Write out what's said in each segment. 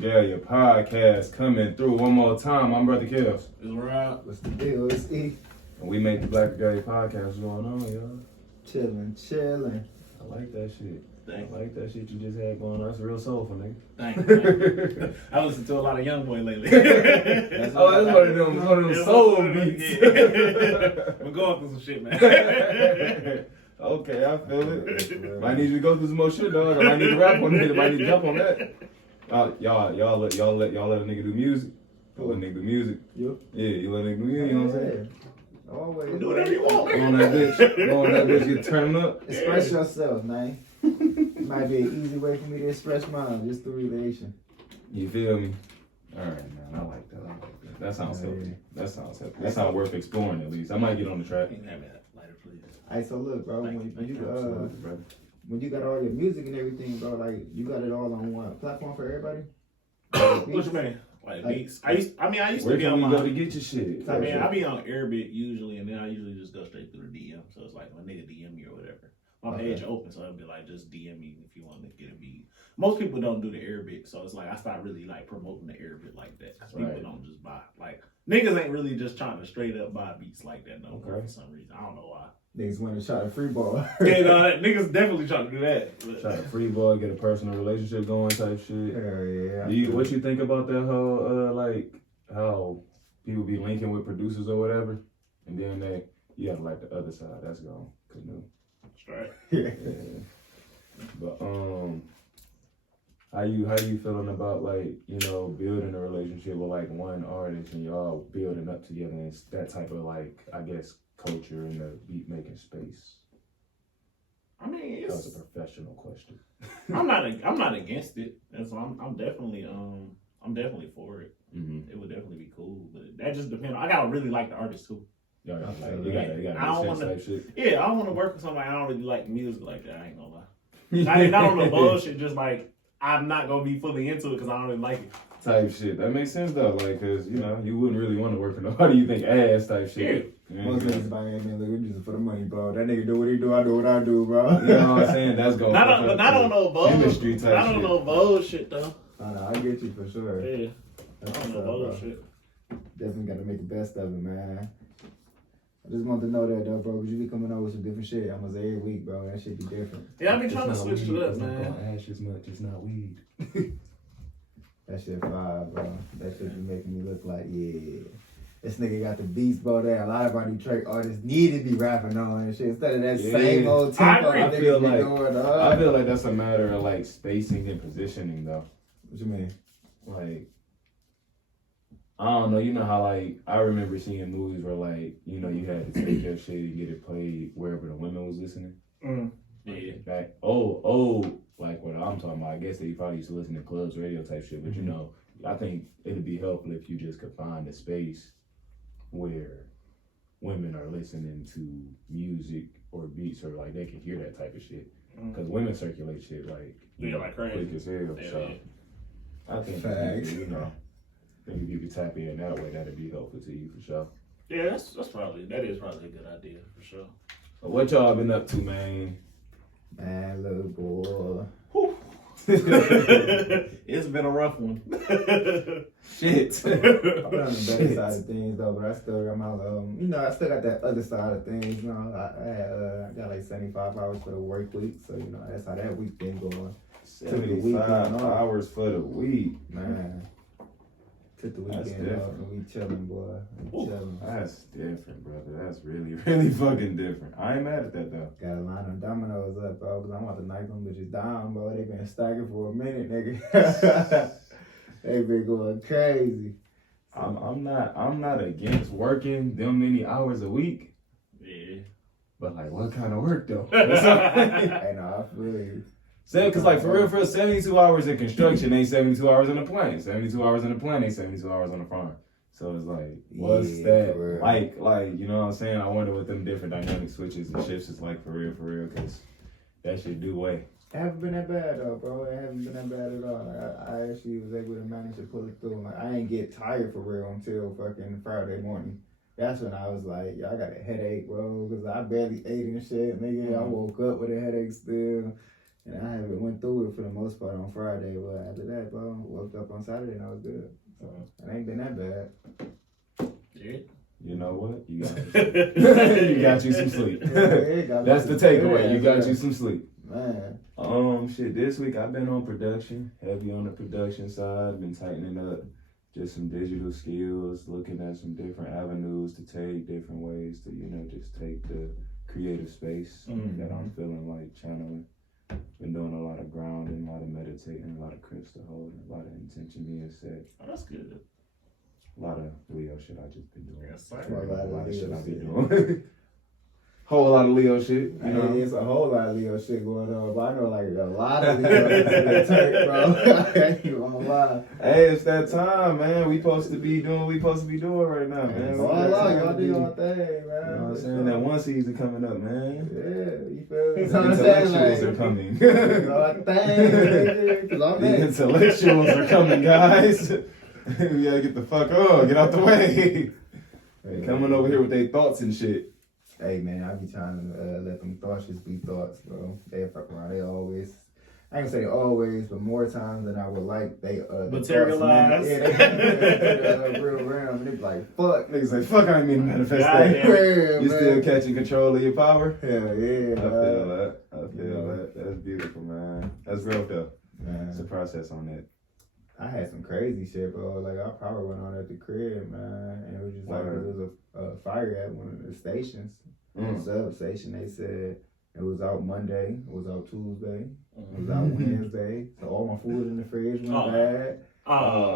Regalia podcast coming through one more time. I'm Brother Kills. It's Rob. What's the deal? It's E. And we make the Black Regalia podcast. What's going on, y'all? Chilling. I like that shit. Thanks. I like that shit you just had going on. That's real soulful, nigga. Thanks. I listen to a lot of Young Boy lately. That's one of them soul beats. We're going through some shit, man. Okay, I feel it. Might need you to go through some more shit, dog. I might need to rap on it. I might need to jump on that. Y'all let a nigga do music. You let a nigga do music. Yep. Yeah, you let a nigga do music. You know what I'm saying? Always. Do whatever you want. Go on that bitch, you turn up. Express yourself, man. It might be an easy way for me to express mine, just through relation. You feel me? All right, man. I like that. That sounds healthy. That sounds healthy. That sounds worth exploring at least. I might get on the track. You can have that lighter, please. Alright, so look, bro, when you got all your music and everything, bro, like you got it all on one platform for everybody? What you mean? Like beats? I used to Where be can on we my. go to get your shit? I mean, I be on Airbit usually, and then I usually just go straight through the DM. So it's like when a nigga DM me or whatever. My page open, so it'll be like just DM me if you want to get a beat. Most people don't do the Airbit, so it's like I start really like promoting the Airbit like that because people don't just buy. Like niggas ain't really just trying to straight up buy beats like that no more for some reason. I don't know why. Niggas want to try to free ball. Yeah, no, niggas definitely trying to do that. But. Try to free ball, get a personal relationship going type shit. Hell yeah. What you think about that whole like how people be linking with producers or whatever, and then you got like the other side that's gone canoe. Straight. Yeah. But how you feeling about like building a relationship with like one artist and y'all building up together and that type of like I guess culture in the beat making space? I mean, that was a professional question. I'm not against it. And so I'm definitely for it. Mm-hmm. It would definitely be cool, but that just depends. I gotta really like the artist too. You gotta I don't want to. Shit. Yeah, I don't want to work with somebody. I don't really like music like that. I ain't gonna lie. Not on the bullshit. Just like I'm not gonna be fully into it because I don't really like it. Type shit. That makes sense though, like, cause you wouldn't really want to work for nobody you think ass type shit. Yeah. Most niggas about look, just for the money, bro. That nigga do what he do, I do what I do, bro. You know what I'm saying? That's going. Not on no bullshit. Not on no bullshit though. No, I get you for sure. Yeah. Not on no bullshit. Definitely got to make the best of it, man. I just wanted to know that though, bro, because you be coming out with some different shit almost every week, bro. That shit be different. Yeah, I be trying to switch it up, man. It's not ash as much. It's not weed. That shit fire, bro. That shit be making me look like, yeah. This nigga got the beats, bro. There, a lot of our Detroit artists need to be rapping on and shit instead of that same old tempo. I feel like that's a matter of like spacing and positioning, though. What you mean? Like, I don't know. You know how like I remember seeing movies where like you had to take your shit and get it played wherever the women was listening. Mm. Yeah. Like like what I'm talking about. I guess they probably used to listen to clubs, radio type shit. But I think it'd be helpful if you just could find a space where women are listening to music or beats or like they can hear that type of shit. Because women circulate shit like crazy. Quick as hell. Yeah, so I think if you could tap in that way, that'd be helpful to you for sure. Yeah, that is probably a good idea for sure. What y'all been up to, man? Man, little boy. It's been a rough one. Shit. I'm on the better side of things though, but I still got my I still got that other side of things. I got like 75 hours for the work week, so that's how that week been going. 75 hours for the week. Man. Took the weekend off and we chilling, boy. We chilling. That's different, brother. That's really, really fucking different. I ain't mad at that though. Gotta line them dominoes up, bro, because I'm about to knock them bitches down, bro. They been stacking for a minute, nigga. They been going crazy. I'm not against working them many hours a week. Yeah. But like, what kind of work though? Hey, no, I feel you. Cause like for real, 72 hours in construction ain't 72 hours on the plane. 72 hours on the plane ain't 72 hours on the farm. So it's like, what's that? Like, you know what I'm saying? I wonder what them different dynamic switches and shifts is like for real, cause that shit do weigh. It haven't been that bad though, bro. It haven't been that bad at all. Like, I actually was able to manage to pull it through. Like I ain't get tired for real until fucking Friday morning. That's when I was like, I got a headache, bro, because I barely ate and shit, nigga. I woke up with a headache still. And I haven't went through it for the most part on Friday, but after that, bro, woke up on Saturday and I was good. So it ain't been that bad. Yeah. You know what? You got you some sleep. That's the takeaway. You got you some sleep. Man. Shit, this week I've been on production, heavy on the production side, been tightening up just some digital skills, looking at some different avenues to take, different ways to, just take the creative space that I'm feeling like channeling. Been doing a lot of grounding, a lot of meditating, a lot of crystal holding, a lot of intention being set. Oh, that's good. A lot of Leo shit I just been doing. Yes, sir. A lot of shit I be doing. Whole lot of Leo shit. It's a whole lot of Leo shit going on, but I know like a lot of Leo shit in the tank, bro. I ain't even gonna lie. Hey, it's that time, man. We supposed to be doing what we supposed to be doing right now, man. Y'all do your thing, man. You know what I'm saying? That one season coming up, man. Yeah, you feel me? The intellectuals are coming. The intellectuals are coming, guys. We gotta get the fuck on, get out the way. They coming over here with their thoughts and shit. Hey man, I be trying to let them thoughts just be thoughts, bro. They fuck around. They always, I ain't gonna say always, but more times than I would like, they materialize. Yeah, they real realm, and they be like, fuck. Niggas like, fuck, I ain't mean to manifest that. Yeah, You still catching control of your power? Hell yeah. I feel that. That's beautiful, man. That's growth though. Man. It's a process on that. I had some crazy shit, bro. Like our power went on at the crib, man, and it was just like it was a fire at one of the stations, substation. They said it was out Monday, it was out Tuesday, it was out Wednesday. So all my food in the fridge went bad.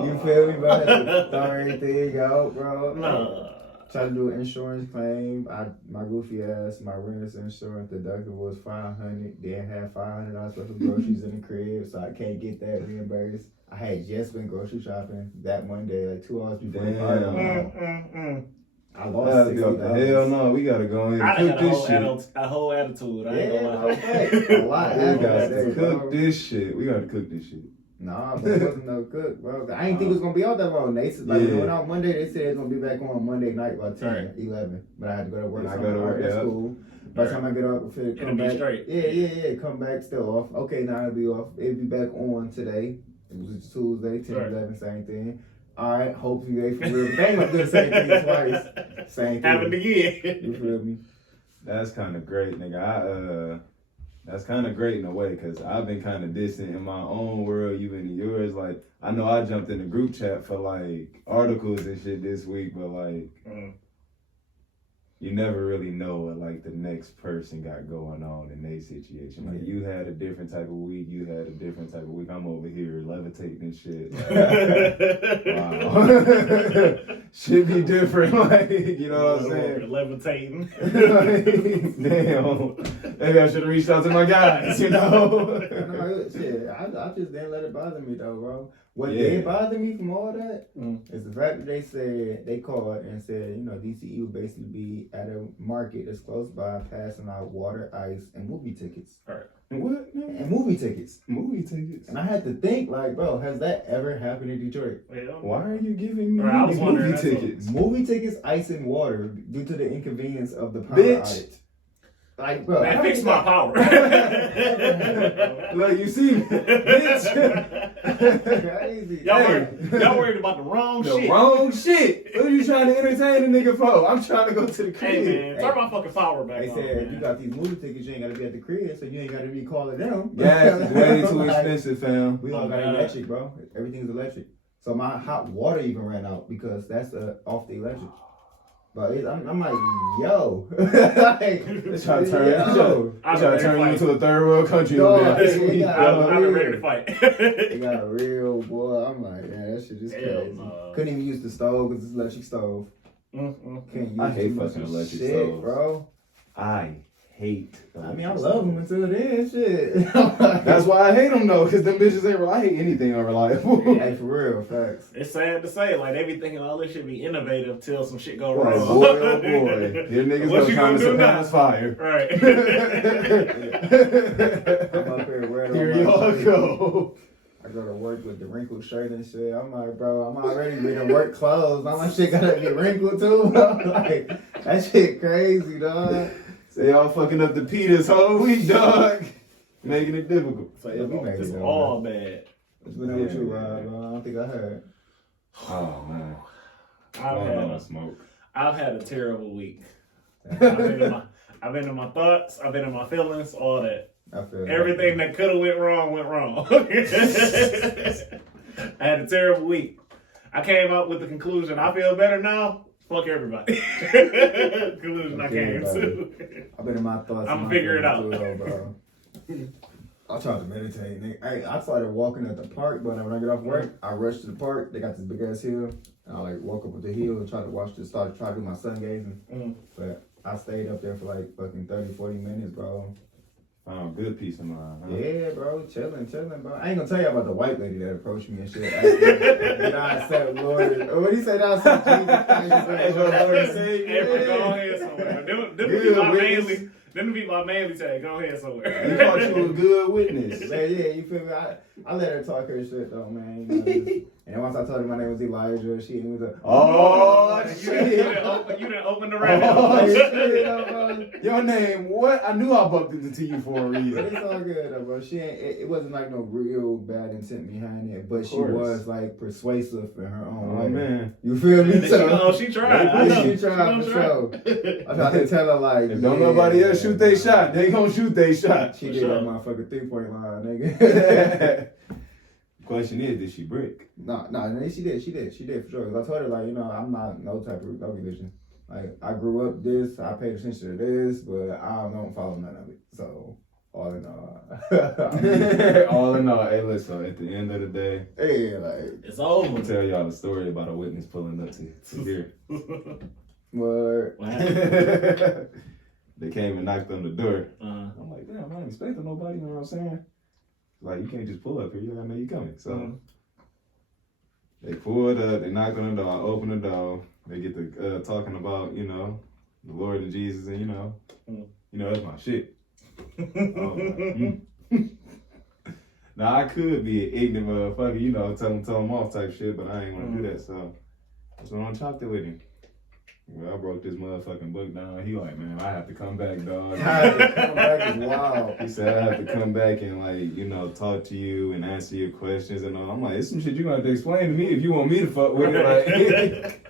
You feel me, bro? Throw everything out, bro. Tried to do an insurance claim. My goofy ass, my renter's insurance deductible was $500. Then had $500 worth of groceries in the crib, so I can't get that reimbursed. I had just been grocery shopping that Monday, like 2 hours before the party. I lost $60. Hell no, we gotta go in and cook this shit. A whole attitude. I ain't gonna lie. A lot We gotta happened. cook this shit. We gotta cook this shit. Nah, but it wasn't no cook, bro. I didn't think it was gonna be out that long. They said, it went out Monday. They said it's gonna be back on Monday night by 10, 11. But I had to go to work. I go to work. That's cool. By the time I get off, come back. Straight. Yeah. Come back, still off. Okay, now it'll be off. It'll be back on today. It was Tuesday, 10, 11, same thing. All right, hopefully they for real. They ain't gonna do the same thing twice. Same thing. Happened again. You feel me? That's kind of great, nigga. That's kind of great in a way, because I've been kind of distant in my own world, you in yours. Like, I know I jumped in the group chat for, like, articles and shit this week, but, like, you never really know what, like, the next person got going on in their situation. Like, you had a different type of week, you had a different type of week. I'm over here levitating and shit. Like, wow. Should be different, like, you know what I'm saying? Levitating. Damn. Maybe I should have reached out to my guys, you know? Shit, I just didn't let it bother me, though, bro. What did bother me from all that is the fact that they said, they called and said, DCE will basically be at a market that's close by passing out water, ice, and movie tickets. All right. What? And movie tickets. Movie tickets. And I had to think, like, bro, has that ever happened in Detroit? Why are you giving me movie tickets? Movie tickets, ice, and water due to the inconvenience of the power Bitch. outage. Like, bro, Man, fix my power. Like you see, bitch. Crazy. Y'all worried about the wrong The shit. wrong shit. What are you trying to entertain a nigga for? I'm trying to go to the crib. Hey man, turn my fucking power back They on. said if you Man. got these movie tickets, you ain't gotta be at the crib, so you ain't gotta be calling them. Gas is way too Like, expensive, fam. We all Oh, got God. electric, bro. Everything's electric. So my hot water even ran out because that's off the electric. But I'm like, yo. Like, They try to turn, I'm try to ready to turn you fight. into a third world country Dog, over there. they got I've been real. ready to fight. They got a real boy. I'm like, man, that shit just Hell crazy. no. Couldn't even use the stove because it's electric stove. Can't use I hate too much fucking of electric shit, stoves. bro. I hate. I mean, I love them until then, shit. That's why I hate them though, because them bitches ain't. I hate anything unreliable. Hey, for real, facts. It's sad to say, like, they be thinking all this should be innovative till some shit go Right, wrong. boy, oh boy. Here niggas What go you trying gonna to do surpass now? fire. Right. I'm up here wearing Here all my y'all shit. go. I go to work with the wrinkled shirt and shit. I'm like, bro, I'm already wearing work clothes. Now my shit gotta be wrinkled too. Like, that shit crazy, dog. So y'all fucking up the P this whole week, dog. Making it difficult. So Yeah, we made it's it, all bad. What's been up with you, Rob? I don't think I heard. Oh man. I've Smoke. had a terrible week. I've been in my thoughts, I've been in my feelings, all that. I feel Everything that could have went wrong. I had a terrible week. I came up with the conclusion, I feel better now. Fuck everybody. Conclusion I came to. I've been in my thoughts. I'ma and my figure it feelings out. too, though, bro. I tried to meditate. Nigga. I started walking at the park, but when I get off work, I rush to the park. They got this big ass hill. And I like walk up with the hill and try to try to do my sun gazing. But I stayed up there for like fucking 30, 40 minutes, bro. Found good peace of mind. Huh? Yeah, bro, chilling, bro. I ain't gonna tell you about the white lady that approached me and shit. Did I accept Lord? What do you say? Did I accept Jesus Christ as Lord and Savior? Hey, bro, go ahead somewhere. Them be my manly tag. Go ahead You somewhere. thought you was a good witness. Yeah, you feel me? I let her talk her shit though, man. You know, and once I told her my name was Elijah, she was like, Oh, You shit. didn't open the rabbit oh, hole. shit, bro. Your name, what? I knew I bumped into you for a But reason. it's all good though, bro. She ain't. It wasn't like no real bad intent behind it, but she course. was like persuasive in her own Oh, way. man. You feel me? She tried. I Yeah, know. she tried for sure. I tried to tell her like, If don't nobody else shoot they shot, they gonna shoot they shot. She For did sure. that motherfucking 3-point line, nigga. Question is, did she break? No, she did for sure. 'Cause I told her like, I'm not no religion. Like I grew up this, I paid attention to this, but I don't follow none of it. So all in all, All in all, hey, listen, at the end of the day, yeah, like It's I'm over. gonna tell y'all a story about a witness pulling up to here. what? What happened? They came and knocked on the door. Uh, I'm like, damn, I ain't expecting nobody, you know what I'm saying? Like, you can't just pull up here, you gotta know you coming. So they pulled up, they knocked on the door, I opened the door, they get to talking about, the Lord and Jesus, and that's my shit. Now I could be an ignorant motherfucker, tell him off type shit, but I ain't wanna do that, so that's when I chopped it with him. Well, I broke this motherfucking book down. He like, man, I have to come back, dog. Come back is wild. He said I have to come back and talk to you and answer your questions and all. I'm like, it's some shit you gonna have to explain to me if you want me to fuck with it.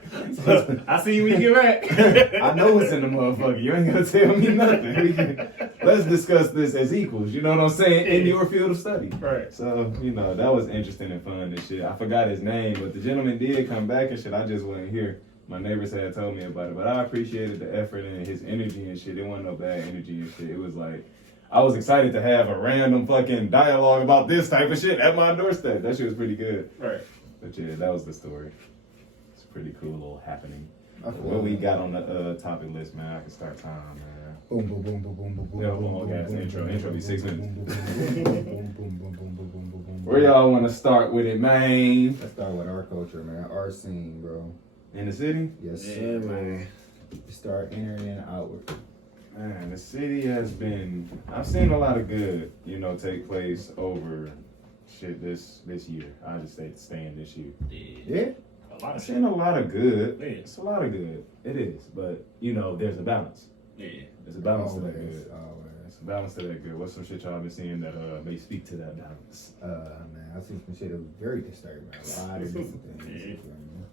Like, I see you when you get back. I know what's in the motherfucker. You ain't gonna tell me nothing. Let's discuss this as equals. You know what I'm saying? In your field of study. Right. So that was interesting and fun and shit. I forgot his name, but the gentleman did come back and shit. I just wasn't here. My neighbors had told me about it, but I appreciated the effort and his energy and shit. It wasn't no bad energy and shit. It was like, I was excited to have a random fucking dialogue about this type of shit at my doorstep. That shit was pretty good. Right. But yeah, that was the story. It's a pretty cool little happening. I feel What we that. got on the topic list, man? I can start time, man. Boom, boom, boom, boom, boom, boom, boom. Yeah, boom, boom, boom, guys, boom, intro. boom, Intro be boom, 6 boom, minutes. boom, boom, boom, boom, boom, boom, boom, boom, boom, boom. Where y'all want to start with it, man? Let's start with our culture, man. Our scene, bro. In the city? Yes, Yeah, sir. man. Start entering and outward. Man, the city has been. I've seen a lot of good, take place over shit this year. I just staying this year. Yeah? A lot I've of shit. seen a lot of good. Yeah. It's a lot of good. It is, but there's a balance. Yeah. It's a balance to that Always, good. always. It's a balance to that good. What's some shit y'all been seeing that may speak to that balance? Man, I see some shit that was very disturbing. A lot of different things. Yeah. You feel me?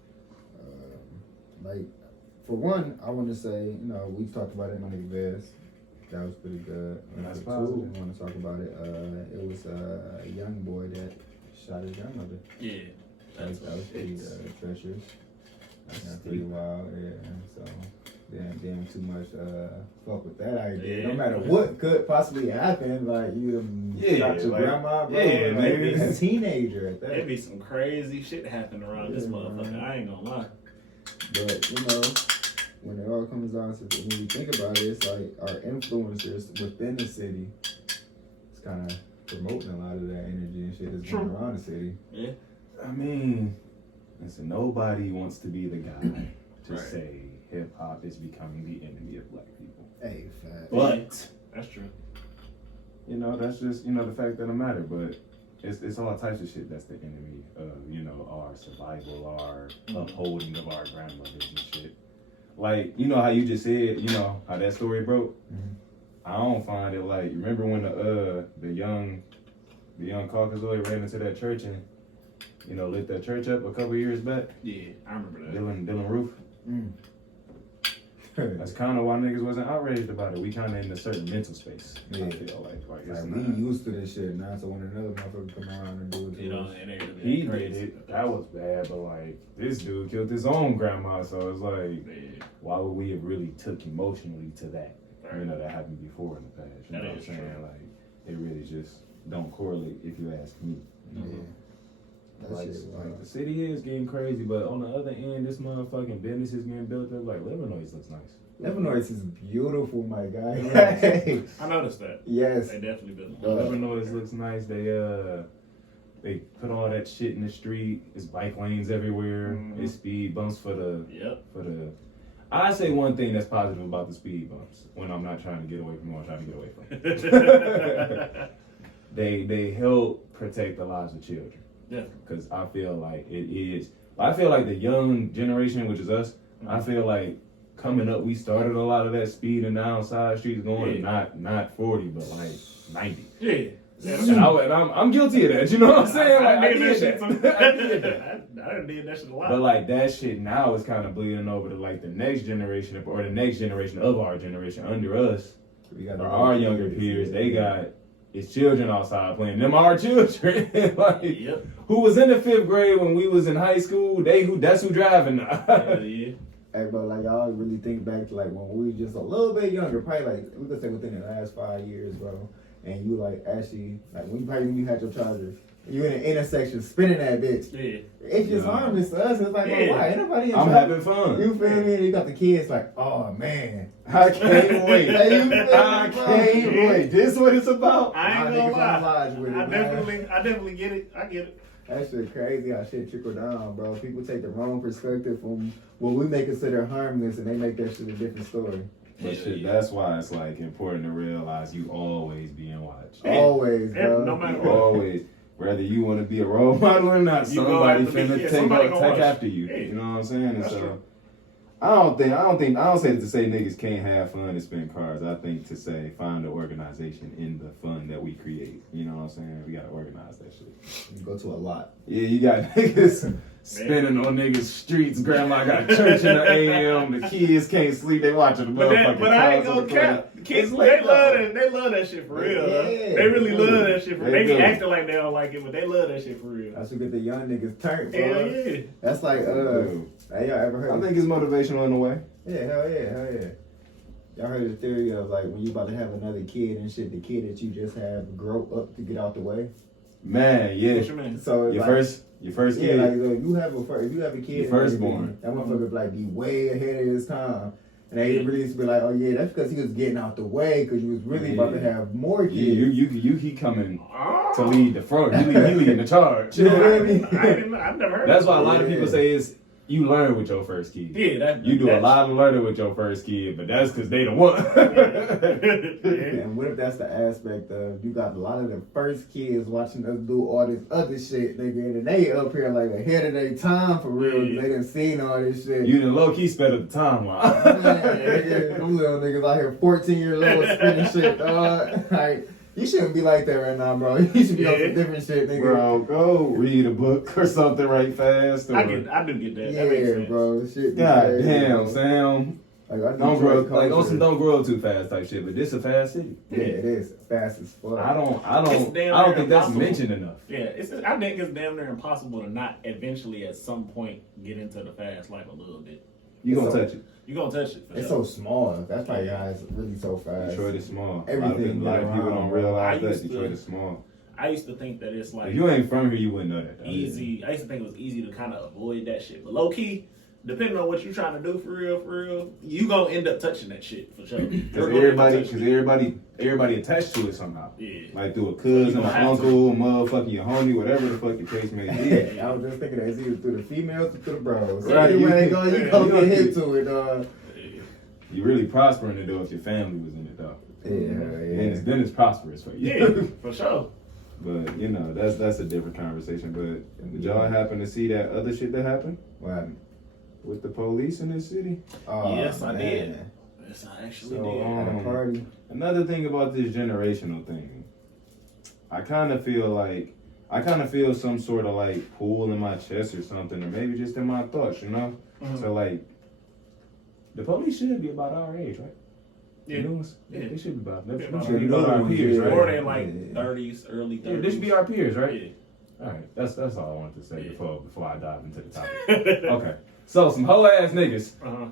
Like, for one, I want to say, we've talked about it in my nigga Vez. That was pretty good. That's Two, positive. I want to talk about it. It was a young boy that shot his grandmother. Yeah. That was pretty treacherous. That's pretty wild, yeah. So, damn too much fuck with that idea. Yeah. No matter what could possibly happen, like you shot your like, grandma, bro. yeah, like, maybe. a teenager at that. There'd be some crazy shit happening around this motherfucker. I ain't gonna lie. But when it all comes down to when you think about it, it's like our influencers within the city. It's kind of promoting a lot of that energy and shit that's going around the city. Yeah. I mean, listen, nobody wants to be the guy to Right. say hip hop is becoming the enemy of black people. Hey, fat. But That's true. that's just the fact of the matter. But it's all types of shit that's the enemy of our survival, our upholding of our grandmothers and shit. Like how you just said how that story broke. Mhm. I don't find it like, remember when the young Caucasoid ran into that church and lit that church up a couple years back. Yeah, I remember that. Dylan Roof. Mm. That's kind of why niggas wasn't outraged about it. We kind of in a certain mental space. Yeah. I feel like it's Like, not. we used to this shit now, so when another motherfucker come around and do it to us. And they really He crazy. did it. That was bad, but like this dude killed his own grandma, so it's like, Yeah. why would we have really took emotionally to that? That happened before in the past. You know That what I'm is saying? true. Like, it really just don't correlate if you ask me. Yeah. That Like, shit like wild. the city is getting crazy, but on the other end, this motherfucking business is getting built up. Like Illinois looks nice. Illinois is beautiful, my guy. Yeah. I noticed that. Yes. They definitely been. Illinois looks nice. They put all that shit in the street. It's bike lanes everywhere. Mhm. It's speed bumps for the. Yep. I say one thing that's positive about the speed bumps when I'm not trying to get away from what I'm trying to get away from. They help protect the lives of children. Yeah. Because I feel like it is. I feel like the young generation, which is us, I feel like coming up, we started a lot of that speed and down side streets going, not 40, but like 90. Yeah. And I'm guilty of that. You know what I'm saying? Like, I did that. I I did that. done did that shit a lot. But like that shit now is kind of bleeding over to like the next generation or the next generation of our generation under us, We got or our younger peers. They got it's children outside playing. Them our children. Like, Yep. who was in the 5th grade when we was in high school? That's who driving now. Hell yeah. Hey, but like y'all really think back to like when we were just a little bit younger, probably like we could say within the last 5 years, bro. And you like actually like when you had your charger, you in an intersection spinning that bitch. Yeah. It's just harmless to us. It's like, Yeah. why? Ain't nobody in I'm trouble. having fun. You feel me? And you got the kids like, oh man, I can't wait. Hey, you feel me, I bro? can't wait. This what it's about. I ain't Nah, gonna niggas lie. on lodge with it, I man. definitely get it. I get it. That shit crazy how shit trickle down, bro. People take the wrong perspective from what we may consider harmless, and they make that shit a different story. But shit, that's why it's like important to realize you always being watched. Hey, Always, bro. no matter You what. always, whether you want to be a role model or not, You gonna somebody have to be- finna yeah, somebody gonna take watch. after you. Hey, You know what I'm saying? And that's so true. I don't say it to say niggas can't have fun and spend cars. I think to say find the organization in the fun that we create. You know what I'm saying? We gotta organize that shit. You go to a lot. Yeah, you got niggas spinning on niggas' streets. Grandma got church in the AM. The kids can't sleep. They watching the motherfucking But I ain't cars gonna on the corner. cap. Kids, It's they late, love though. that. They love that shit for real. Yeah, Huh? They really they love do. that shit for real. They They be do. acting like they don't like it, but they love that shit for real. That's what get the young niggas turned, bro. Hell yeah. That's like, Dude, hey, y'all ever heard? I think it's motivational in a way. Yeah, hell yeah. Y'all heard the theory of like when you about to have another kid and shit, the kid that you just have grow up to get out the way. Man, yeah. What you mean? So it's Your like, first yeah, kid. like so if you have a kid, Your and firstborn. everything, that motherfucker like be way ahead of his time. And they really used to be like, oh yeah, that's because he was getting out the way because you was really about to have more kids. Yeah, he coming Oh. to lead the front. He leading the charge. You know what I mean? I've never heard That's of why a that. lot of people say it's you learn with your first kid. Yeah, you do a lot of learning with your first kid, but that's because they the one. And what if that's the aspect of you got a lot of the first kids watching us do all this other shit, nigga, and they up here like ahead of their time for real. Yeah. They done seen all this shit. You done low key sped up the timeline. Man, them little niggas out here 14 years old spinning shit, dog. Like, you shouldn't be like that right now, bro. You should be on some different shit, nigga. Bro, go read a book or something right fast. Or, I do get that. Yeah, That makes sense. bro. Shit. God crazy, damn, bro. Sam. Like, I Don't grow don't grow up too fast type shit, but this a fast city. Yeah, it is fast as fuck. I don't It's damn think near that's impossible. mentioned enough. Yeah, I think it's damn near impossible to not eventually at some point get into the fast life a little bit. You It's gonna so- touch it. You gonna touch it. For It's sure. so small. That's why y'all is really so fast. Detroit is small. Everything a lot of people around, don't bro. realize I that used to- Detroit is small. I used to think that it's like If you ain't from here, you wouldn't know that. easy. I used to think it was easy to kind of avoid that shit, but low key, depending on what you're trying to do for real, you gonna end up touching that shit for sure. Because You're gonna end up everybody attached to it somehow. Yeah. Like through a cousin, You an gonna have uncle, motherfucking your homie, whatever the fuck the case may be. Yeah, I was just thinking that it's either through the females or through the bros. Right, Anywhere they you- go, you yeah, go you get know, hit to it, dog. You really prospering to do if your family was in it though. Yeah. Then it's prosperous for you. Yeah, for sure. But you know, that's a different conversation. But did y'all happen to see that other shit that happened What happened? with the police in this city? Oh, Yes, I man. did. Yes, I actually So, did. At a party. Another thing about this generational thing, I kind of feel some sort of like pull in my chest or something, or maybe just in my thoughts, you know. Mhm. So like, the police should be about our age, right? Yeah. The new ones? Yeah. They should be about. Yeah, They about should be our about our age. peers, Yeah. More right? than like Yeah. 30s, early 30s. Yeah, they should be our peers, right? Yeah. All right, that's all I wanted to say Yeah. before I dive into the topic. Okay, so some hoe ass niggas Uh-huh.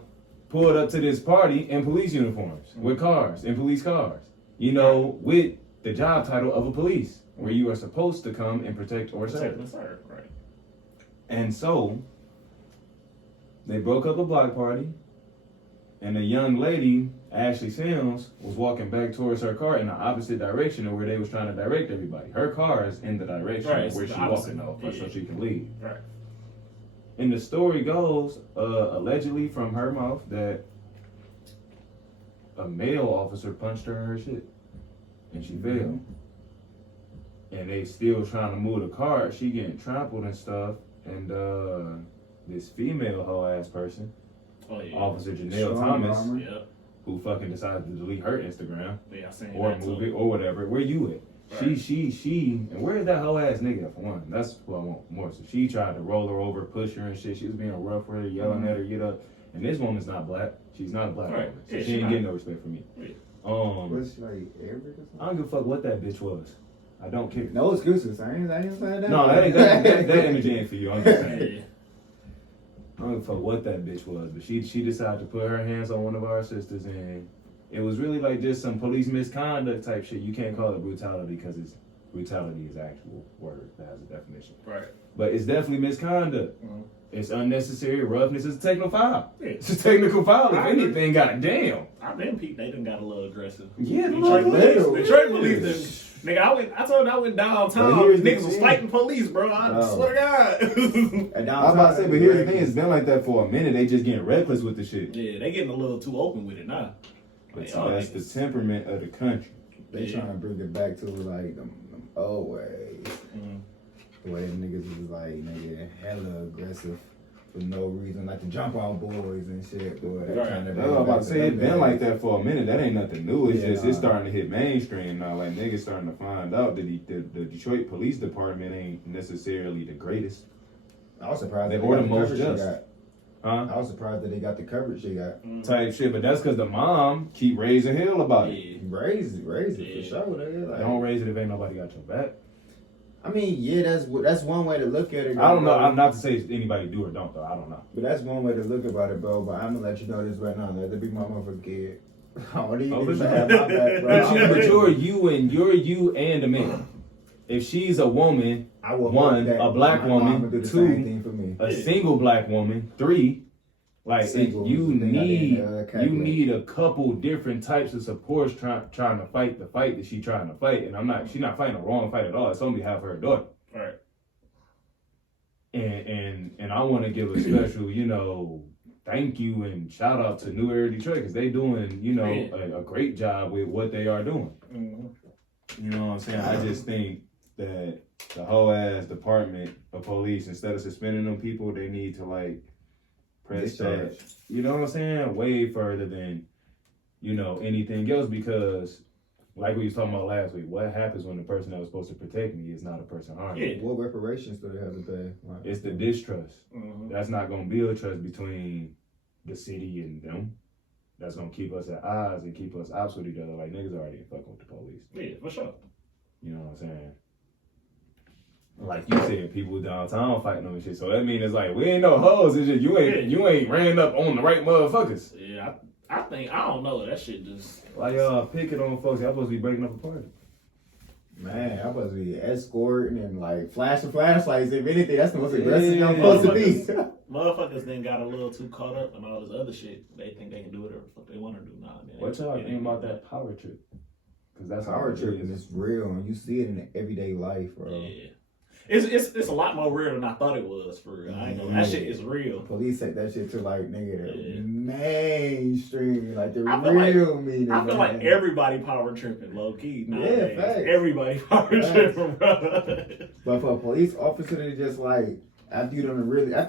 pulled up to this party in police uniforms with cars, in police cars. You know, with the job title of a police, where you are supposed to come and protect or serve. Second and third, right. And so they broke up a block party, and a young lady, Ashley Sims, was walking back towards her car in the opposite direction of where they was trying to direct everybody. Her car is in the direction Right, of where it's she's the opposite. walking though, so Yeah. she can leave. Right. And the story goes, allegedly from her mouth, that a male officer punched her in her shit, and she fell. And they still trying to move the car. She getting trampled and stuff. And this female hoe ass person, Oh yeah. Officer Janelle Strong Thomas, armor. Yeah. who fucking decided to delete her Instagram Yeah, I seen or that move too. it or whatever. Where you at? Right. She, and where is that hoe ass nigga for one? That's what I want more. So she tried to roll her over, push her and shit. She was being rough with her, yelling at her, get up. And this woman's not black. She's not a black Right. woman. So Yeah, she she ain't not. getting no respect from me. Yeah. Was she like Arabic or I something? don't give a fuck what that bitch was. I don't care. No excuses. I ain't saying that. No, that image ain't for you. I'm just saying. Yeah. I don't give a fuck what that bitch was, but she decided to put her hands on one of our sisters, and it was really like just some police misconduct type shit. You can't call it brutality because brutality is actual word that has a definition. Right. But it's definitely misconduct. Mhm. It's unnecessary roughness. It's a technical foul. Yeah. It's a technical foul. If I agree. anything, goddamn. I've been peeped. They done got a little aggressive. Yeah, Detroit little. police. Detroit police. Nigga, I told you I went downtown. But here's the Niggas was thing. fighting police, bro. I Oh. swear to God. And I was about to say, but here's the thing: it's been like that for a minute. They just getting reckless with the shit. Yeah, they getting a little too open with it now. But They are that's the niggas. temperament of the country. They Yeah. trying to bring it back to like them old ways. Mhm. The way them niggas was like, nigga, hella aggressive for no reason, like to jump on boys and shit. Boy, they Right. trying to That's bring what it I'm about back to say. It's them been days. like that for a minute. That ain't nothing new. It's Yeah, just nah. it's starting to hit mainstream now. Like niggas starting to find out that the Detroit Police Department ain't necessarily the greatest. I was surprised They that they or got the the most coverage she just. got. Huh? I was surprised that they got the coverage she got. Type shit. But that's because the mom keep raising hell about it. Yeah. Raise it Yeah. for sure. Nigga. Like, Don't raise it if ain't nobody got your back. I mean, yeah, that's one way to look at it. I don't know. bro. I'm not to say if anybody do or don't though. I don't know. But that's one way to look about it, bro. But I'm gonna let you know this right now. Let it be my motherfucking kid. I want these Oh, niggas for to have my back, bro. But you're you and a man. If she's a woman, I will one, hope that a black my mom woman, would do the two, same thing for me. a single black woman, three, like Single you was the thing I need didn't, calculate. you need a couple different types of supports trying to fight the fight that she's trying to fight. And she's not fighting a wrong fight at all. It's only have her daughter. Right. And I want to give a special, you know, thank you and shout out to New Era Detroit because they doing, you know, a great job with what they are doing. Mm-hmm. You know what I'm saying? I just think that the whole ass department of police, instead of suspending them people, they need to like press that, you know what I'm saying, way further than, you know, anything else, because like we was talking about last week, what happens when the person that was supposed to protect me is not a person harmed? Yeah. What reparations do they have to pay? Like, It's the distrust. Mm-hmm. That's not gonna build trust between the city and them. That's gonna keep us at odds and keep us ops with each other. Like niggas already fucking with the police. Yeah, for sure. You know what I'm saying? Like you said, people downtown fighting them and shit. So that means it's like we ain't no hoes. It's just you ain't ran up on the right motherfuckers. Yeah, I think I don't know. That shit just Like y'all picking on folks. Y'all supposed to be breaking up a party. man, I'm supposed to be escorting and like flashing flashlights. If anything, that's the most aggressive I'm supposed to be. motherfuckers then got a little too caught up in all this other shit. They think they can do whatever the fuck they want to do now. What y'all think about that power trip? Because that's Power tripping is real, and you see it in everyday life, bro. Yeah. It's a lot more real than I thought it was, for real. I ain't gonna, that shit is real. Police take that shit to like nigga the Yeah. mainstream, like the I feel real meaning. I feel like everybody power tripping, low key. Nowadays. Yeah, facts. Everybody power Facts. tripping, bro. But for a police officer to just like after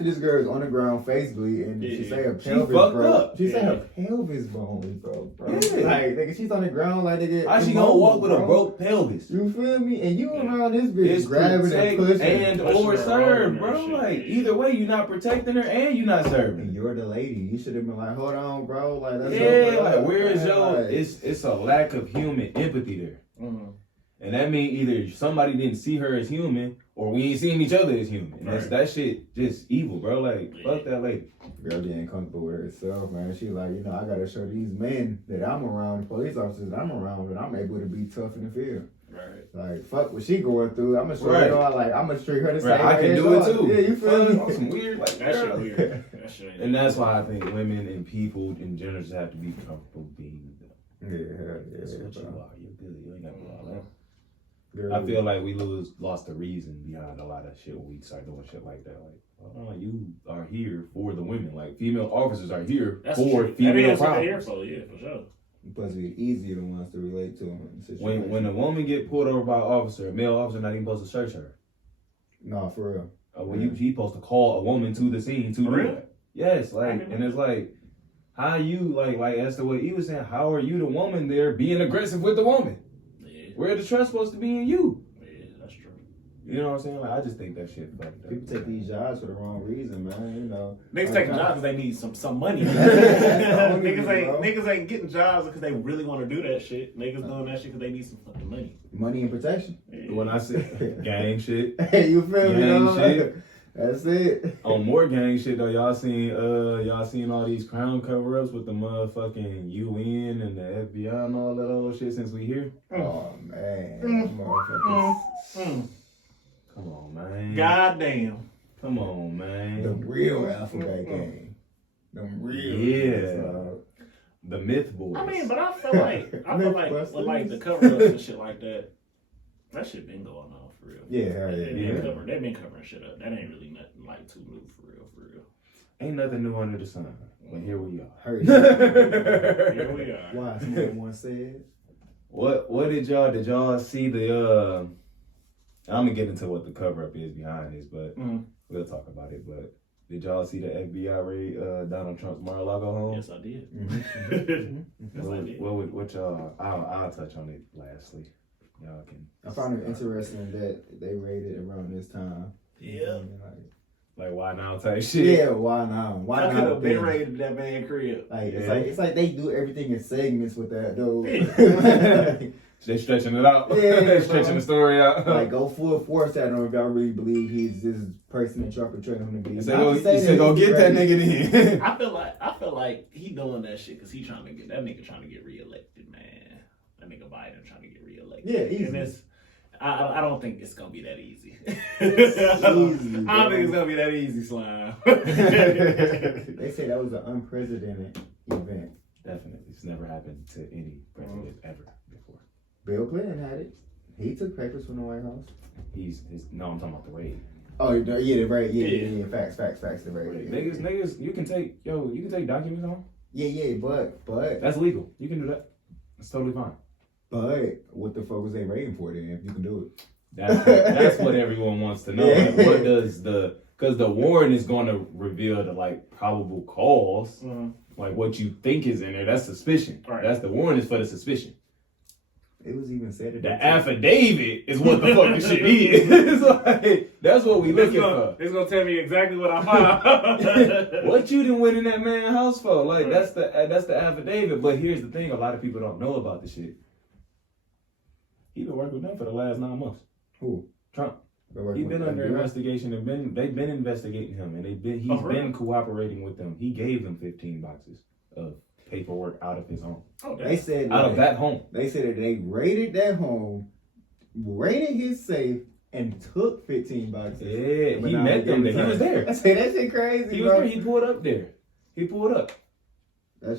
this girl is on the ground physically and she say her pelvis fucked broke. up. She say her pelvis bone is broke, bro. Yeah. Like nigga, she's on the ground like nigga. How she immobile, gonna walk with a bro. broke pelvis? You feel me? And you around this bitch It's grabbing and protect pushing. and Pushing or her serve, over bro. and shit. Like either way, you're not protecting her and you're not And serving. you're the lady. You should have been like, hold on, bro. Like that's Yeah, over. like where is your? Like, It's a lack of human empathy there, Mm. and that means either somebody didn't see her as human or we ain't seeing each other as human. And that's, that shit just evil, bro. Like fuck that lady. girl getting comfortable with herself, man. She like, you know, I gotta show these men that I'm around, the police officers that I'm around, that I'm able to be tough in the field. Right. Like, fuck what she going through. I'm gonna show Right. her, like, I'm gonna treat her the same Right, I way can as do it y'all. too. Yeah, you feel me? On some weird like That shit girl. weird. That shit ain't And that's why I think women and people in general just have to be comfortable being them. Yeah, That's what you bro. are. You're good. You ain't got to do all that. Girl, I feel like we lost the reason behind a lot of shit when we start doing shit like that. Like, you are here for the women. Like, female officers are here That's for true. female That is what they here problems. for, yeah, for sure. you supposed to be easier the ones to relate to in situations. When a woman get pulled over by an officer, a male officer not even supposed to search her. No, for real. He supposed to call a woman to the scene to For do real? that. Yes, like, and it's like, how you like as to what he was saying, how are you the woman there being aggressive with the woman? Yeah, Where the trust supposed to be in you? yeah, that's true. You know what I'm saying? Like, I just think that shit fucked up. People take these jobs for the wrong reason, man. You know, Niggas taking jobs because they need some money. That's the only reason, bro. niggas ain't getting jobs because they really want to do that shit. Niggas doing that shit because they need some fucking money. money and protection. Yeah. When I say gang shit, Hey, you feel me? Gang dog? shit. That's it. on more gang shit though, y'all seen all these crown cover-ups with the motherfucking UN and the FBI and all that old shit since we here? Oh man, motherfuckers. Come on, man. Goddamn. Come on, man. The real alphabet gang. Them real. Yeah. niggas, dog. The myth boys. I mean, but I feel like Mythbusters. with like the cover-ups and shit like that, that shit been going on for real. Yeah, hell yeah. They've been covering shit up. That ain't really nothing like too new for real, for real. Ain't nothing new under the sun. But here we are. Heard Here we are. Why? Somebody once said. What did y'all see the I'm gonna get into what the cover up is behind this, but we'll talk about it. But did y'all see the FBI raid Donald Trump's Mar-a-Lago home? Yes, I did. Yes, I did. What y'all? I'll touch on it lastly. Y'all can. I found it interesting that they raided around this time. Yeah. Like why now type shit. Yeah, why not? Why I not? could have been then? raided that man crib. Like Yeah. it's like they do everything in segments with that though. They stretching it out. Yeah, They stretching bro. the story out. Like go full force. I don't know if y'all really believe he's this person that y'all portraying him to be. Say Not go, to say you say that go he's get that ready. nigga then. I feel like he doing that shit because he trying to get that nigga trying to get reelected, man. That nigga Biden trying to get reelected. Yeah, easy. And it's, I don't think it's gonna be that easy. I Easy, don't think bro. it's gonna be that easy, slime. They say that was an unprecedented event. Definitely, it's never happened to any president ever before. Bill Clinton had it. He took papers from the White House. No, I'm talking about the raid. Oh, yeah, the right. Yeah. Facts. The right. Niggas, you can take documents home. Yeah, but That's legal. You can do that. It's totally fine. But what the fuck was they waiting for then? If you can do it, That's what everyone wants to know. Yeah. Like, what does because the warrant is going to reveal the like probable cause, like what you think is in there. That's suspicion. Right. That's the warrant is for the suspicion. it was even said. The affidavit is what the fuck the shit is. Like, that's what we looking for. It's gonna tell me exactly what I found. What you done went in that man's house for? Like that's the affidavit. But here's the thing: a lot of people don't know about the shit. He been working with them for the last 9 months. Who? Trump. He been under investigation and they've been investigating him and he's been cooperating with them. He gave them 15 boxes of paperwork out of his home. Oh, They said out of that home. They said that they raided that home, raided his safe, and took 15 boxes. Yeah, he met them there. He was there. I say that shit crazy. He was there. He pulled up there. He pulled up.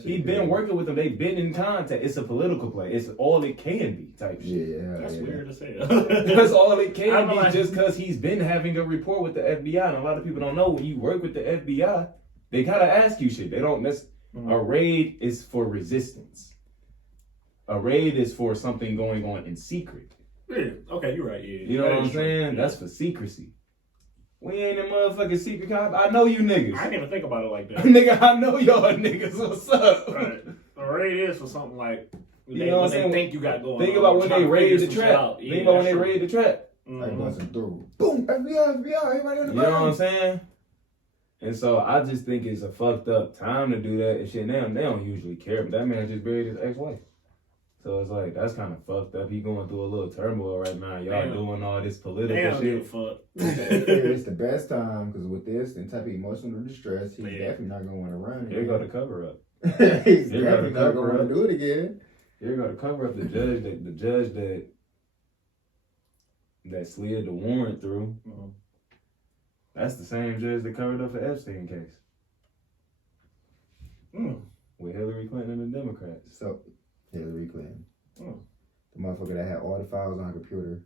He been working with them. They've been in contact. It's a political play. It's all it can be type shit. Yeah, that's weird to say. That's all it can be just because he's been having a rapport with the FBI. And a lot of people don't know when you work with the FBI, they gotta ask you shit. They don't A raid is for resistance. A raid is for something going on in secret. Yeah. Okay, you're right. Yeah. You know what I'm saying? That's for secrecy. We ain't a motherfucking secret cop. I know you niggas. I didn't even think about it like that. Nigga, I know y'all niggas. What's up? Right. A raid is for something like you know what I'm saying? They think you got going. Think about when they raid the trap. Think about when they raid the trap. Like busting through. Boom! FBI! Everybody on the ground. You know what I'm saying? And so I just think it's a fucked up time to do that and shit. Now they don't usually care, but that man just buried his ex-wife. So it's like that's kind of fucked up. He going through a little turmoil right now. Y'all doing all this political shit. Fuck. It's the best time because with this and type of emotional distress, he's definitely not gonna want to run. Here go the cover up. He's definitely not gonna want to do it again. Here go to cover up the judge that slid the warrant through. Mm-hmm. That's the same judge that covered up the Epstein case. With Hillary Clinton and the Democrats. So Hillary Clinton. The motherfucker that had all the files on her computer.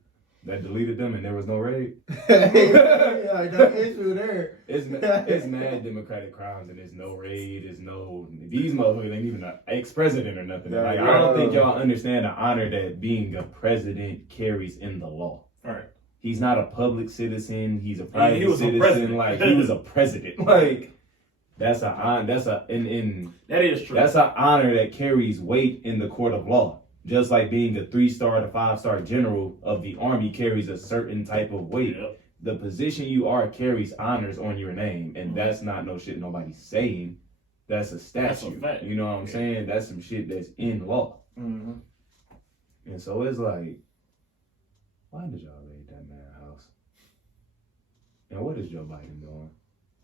That deleted them and there was no raid. Yeah, no issue there. It's mad Democratic crimes and there's no raid. These motherfuckers ain't even an ex-president or nothing. Yeah, like, I don't think y'all understand the honor that being a president carries in the law. All right. He's not a public citizen. He's a private citizen. Like he was a president. Like that is true. That's an honor that carries weight in the court of law. Just like being a 3-star to 5-star general of the army carries a certain type of weight. Yep. The position you are carries honors on your name, and that's not no shit nobody's saying. That's a statute. That's you know what I'm saying? That's some shit that's in law. Mm-hmm. And so it's like, why did y'all raid that man's house? And what is Joe Biden doing?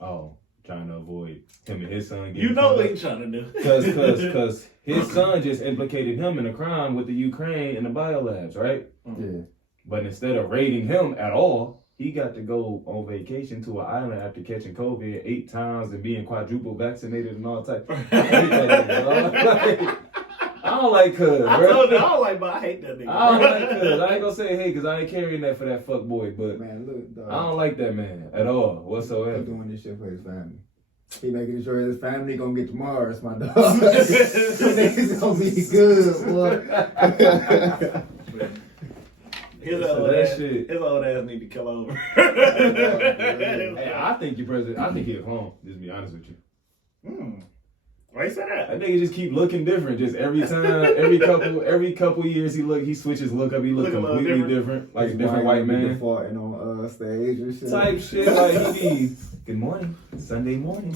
Oh, trying to avoid him and his son getting what he's trying to do. Because his son just implicated him in a crime with the Ukraine and the biolabs, right? Yeah. But instead of raiding him at all, he got to go on vacation to an island after catching COVID 8 times and being quadruple vaccinated and all type. I don't like cuz, bro. I don't like, but I hate that nigga. I don't like cuz. I ain't gonna say hey, cuz I ain't carrying that for that fuck boy, but man, look, dog, I don't like that man at all whatsoever. He's doing this shit for his family. He making sure his family gonna get to Mars, my dog. It's gonna be good, boy. His old ass need to kill over. Hey, I think your president. I think he's a clone. Just to be honest with you. Why you say that? That nigga just keep looking different. Just every time, every couple years he switches look up. He look completely different, like a different white man. Farting on stage or shit. Type shit like he be. Good morning, Sunday morning.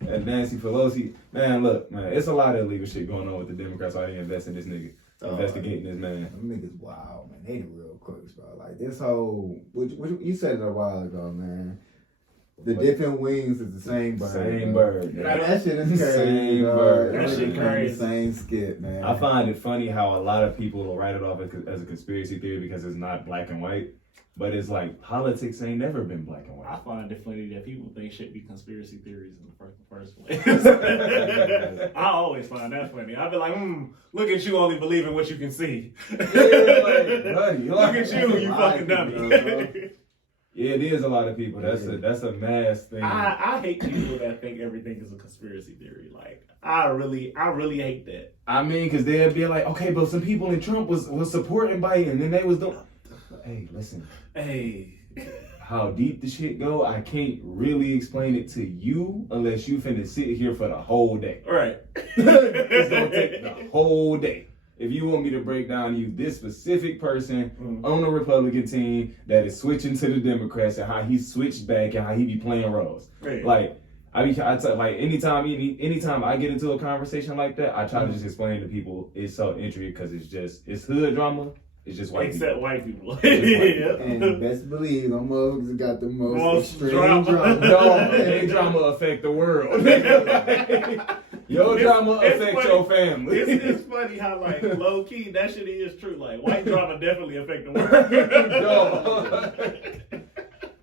And Nancy Pelosi, man, look, man, it's a lot of illegal shit going on with the Democrats. Why they invest in this nigga, investigating this man. Them niggas wild, man. They the real crooks, bro. Like this whole, which you said it a while ago, man. The different wings is the same bird. Same bird. Man. That shit is crazy. Same bird. That shit crazy. Same skit, man. I find it funny how a lot of people will write it off as a conspiracy theory because it's not black and white. But it's like politics ain't never been black and white. I find it funny that people think shit be conspiracy theories in the first place. I always find that funny. I be like, look at you only believing what you can see. Yeah, like, buddy, look at you fucking dummy. Yeah, it is a lot of people. That's a mass thing. I hate people that think everything is a conspiracy theory. Like, I really hate that. I mean, because they'd be like, okay, but some people in Trump was supporting Biden, and then they was doing. Hey, listen. Hey. How deep the shit go, I can't really explain it to you unless you finna sit here for the whole day. Right. It's gonna take the whole day. If you want me to break down you this specific person on the Republican team that is switching to the Democrats and how he switched back and how he be playing roles. Right. Like, anytime I get into a conversation like that, I try to just explain to people it's so intricate because it's hood drama. It's just white Except people. white people. And best believe, them motherfuckers got the most extreme drama. No, they drama affect the world. Your drama affect your family. It's funny how, like, low key, that shit is true. Like, white drama definitely affect the world.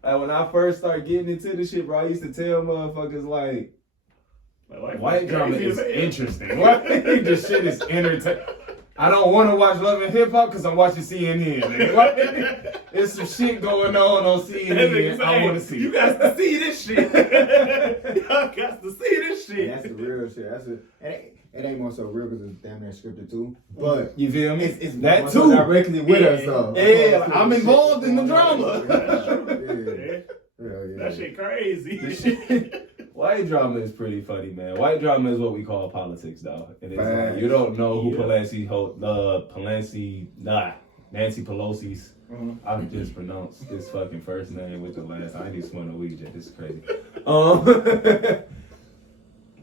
Like, when I first started getting into this shit, bro, I used to tell motherfuckers, like white drama is interesting. This shit is entertaining. I don't want to watch Love and Hip Hop because I'm watching CNN. Nigga. There's some shit going on CNN. I want to see. You got to see this shit. Y'all got to see this shit. That's the real shit. It ain't more so real because it's damn near scripted too. But you feel me? It's that too directly with us though. Yeah, I'm involved in the drama. That shit crazy. White drama is pretty funny, man. White drama is what we call politics, though. And it's like, you don't know who Nancy Pelosi's. I just pronounced his fucking first name with the last. I need to smoke Norwegian. This is crazy.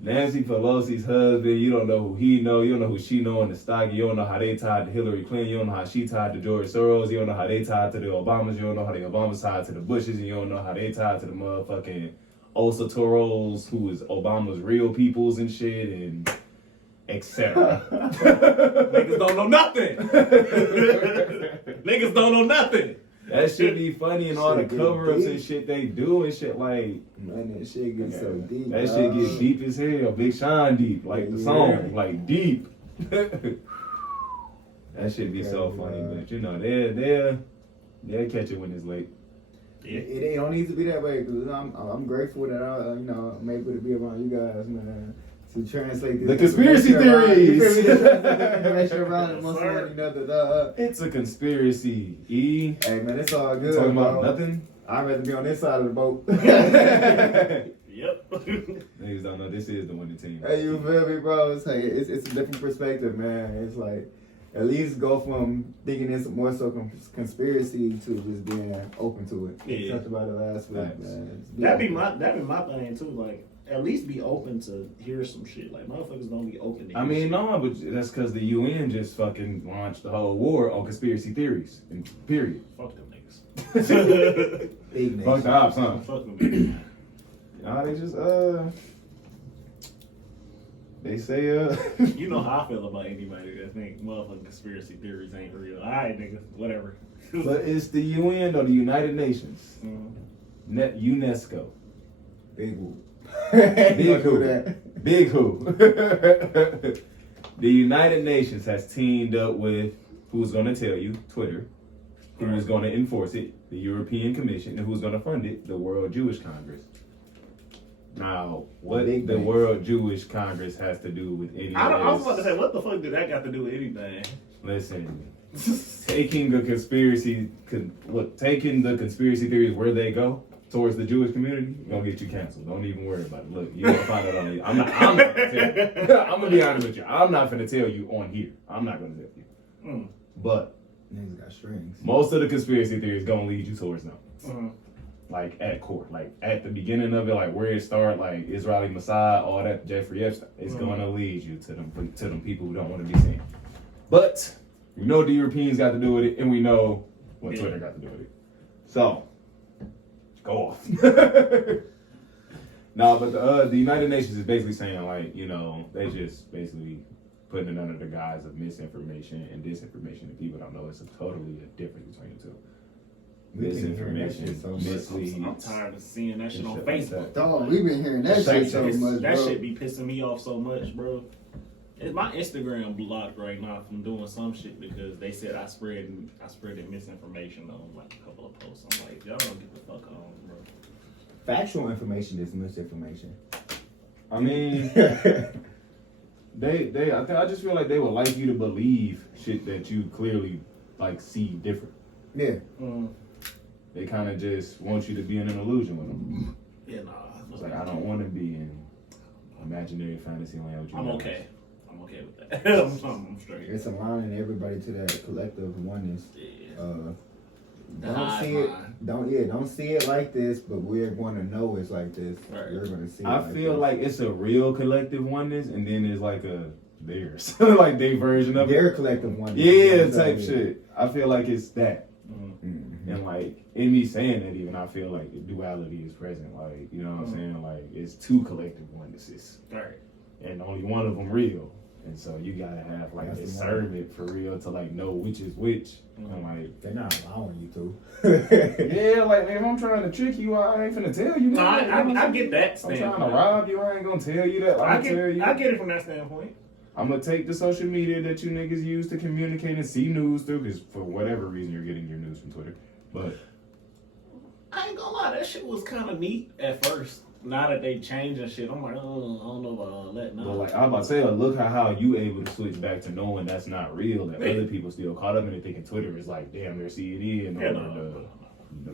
Nancy Pelosi's husband. You don't know who he know. You don't know who she know in the stock. You don't know how they tied to Hillary Clinton. You don't know how she tied to George Soros. You don't know how they tied to the Obamas. You don't know how the Obamas tied to the Bushes. And you don't know how they tied to the motherfucking Osa Toros, who is Obama's real peoples and shit, and etc. Niggas don't know nothing. Niggas don't know nothing. That shit be funny and all the cover-ups and shit they do and shit like. Man, that shit gets so deep. That shit gets deep as hell. Big Sean deep, like the song, like deep. That shit be so funny, but you know they'll catch it when it's late. It don't need to be that way because I'm grateful that I'm able to be around you guys, man, to translate this. The conspiracy theories. It's a conspiracy. Hey man, it's all good. Talking about nothing. I'd rather be on this side of the boat. Yep. Niggas don't know this is the winning team. Hey, you feel me, bro? It's a different perspective, man. It's like at least go from thinking it's more so conspiracy to just being open to it. Yeah. We talked about it last week, man. That'd be my thing too. Like, at least be open to hear some shit. Like, motherfuckers don't be open to hear shit. No, but that's because the UN just fucking launched the whole war on conspiracy theories. And period. Fuck them niggas. Big Fuck the ops, huh? Fuck them niggas. Nah, they just they say You know how I feel about anybody that think motherfucking conspiracy theories ain't real. Alright, nigga, whatever. But it's the UN or the United Nations. UNESCO. Big whoop. Big who. Big who. The United Nations has teamed up with who's gonna tell you, Twitter, who's gonna enforce it, the European Commission, and who's gonna fund it, the World Jewish Congress. Now, what the World Jewish Congress has to do with any of this? I was about to say, what the fuck did that got to do with anything? Listen, taking the conspiracy theories where they go towards the Jewish community, gonna get you canceled. Don't even worry about it. Look, you gonna find out on the. I'm not gonna tell you. I'm gonna be honest with you. I'm not gonna tell you on here. I'm not gonna tell you. But niggas got strings. Most of the conspiracy theories gonna lead you towards them. Like at core, like at the beginning of it, like where it started, like Israeli Mossad, all that, Jeffrey Epstein, it's gonna lead you to them people who don't want to be seen. But we know the Europeans got to do with it, and we know what Twitter got to do with it. So go off. No, but the United Nations is basically saying, like, you know, they just basically putting it under the guise of misinformation and disinformation, and people don't know it's totally a difference between the two. Misinformation, misleads. I'm tired of seeing that shit on Facebook. Dog, we've been hearing that shit so much, That bro. shit be pissing me off so much, bro. My Instagram blocked right now from doing some shit because they said I spread misinformation on like a couple of posts. I'm like, y'all don't get the fuck on, bro. Factual information is misinformation. I mean, I just feel like they would like you to believe shit that you clearly like see different. Yeah. They kind of just want you to be in an illusion with them. Yeah, nah. It's like, I don't want to be in imaginary fantasy land with you. I'm okay with that. I'm straight. It's aligning everybody to that collective oneness. Yeah. Don't see it like this, but we're going to know it's like this. Right. We're going to see it I like feel this. like it's a real collective oneness, and then there's like a theirs, like their version of their it. collective oneness. Yeah, type shit. I feel like it's that. Mm-hmm. And like in me saying that, even I feel like the duality is present. Like, you know what I'm saying? Like it's two collective onenesses, Right. and only one of them real. And so you gotta have like That's discernment for real to like know which is which. And like they're not allowing you to. yeah, like if I'm trying to trick you, I ain't finna tell you. No, that. I get that I'm standpoint. trying to rob you. I ain't gonna tell you that. I Tell you. get it from that standpoint. I'm gonna take the social media that you niggas use to communicate and see news through, because for whatever reason you're getting your news from Twitter. But I ain't gonna lie, that shit was kind of neat at first. Now that they changing shit, I'm like, oh, I don't know about all that. But like I'm about to say, look how you able to switch back to knowing that's not real, that other people still caught up in it thinking Twitter is like, damn, they're CNN or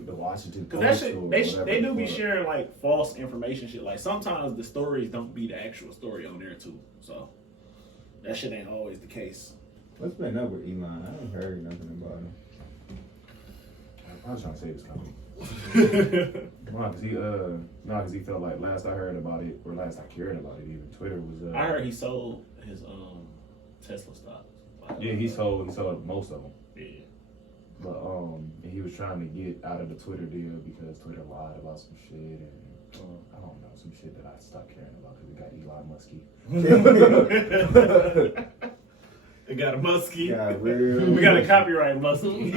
the Washington Post. Because that shit, they do be But sharing like false information shit. Like sometimes the stories don't be the actual story on there too. So that shit ain't always the case. What's been up with Elon? I haven't heard nothing about him. I was trying to save his company. Cause he felt like last I heard about it, or last I cared about it, even Twitter was. I heard he sold his Tesla stocks. Yeah, he sold most of them. Yeah. But he was trying to get out of the Twitter deal because Twitter lied about some shit, and I don't know, some shit that I stopped caring about because it got Elon Musky. It got a Muskie. Yeah, we got a copyright Muskie.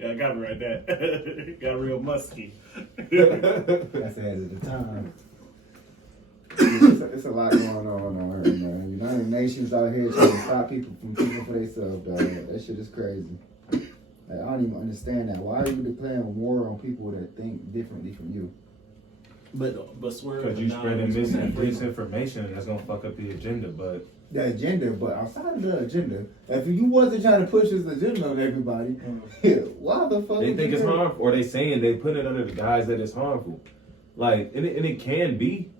Yeah, copyright that. Got real Muskie. That's ahead of the time. It's a lot going on here, man. United Nations out here trying to stop people from thinking for themselves, dog. That shit is crazy. Like, I don't even understand that. Why are you declaring war on people that think differently from you? But swear Because you spreading misinformation, and that's gonna fuck up the agenda. But the agenda, but outside of the agenda, if you wasn't trying to push this agenda on everybody, why the fuck? they think it's harmful, or they saying they put it under the guise that it's harmful. Like, and it can be,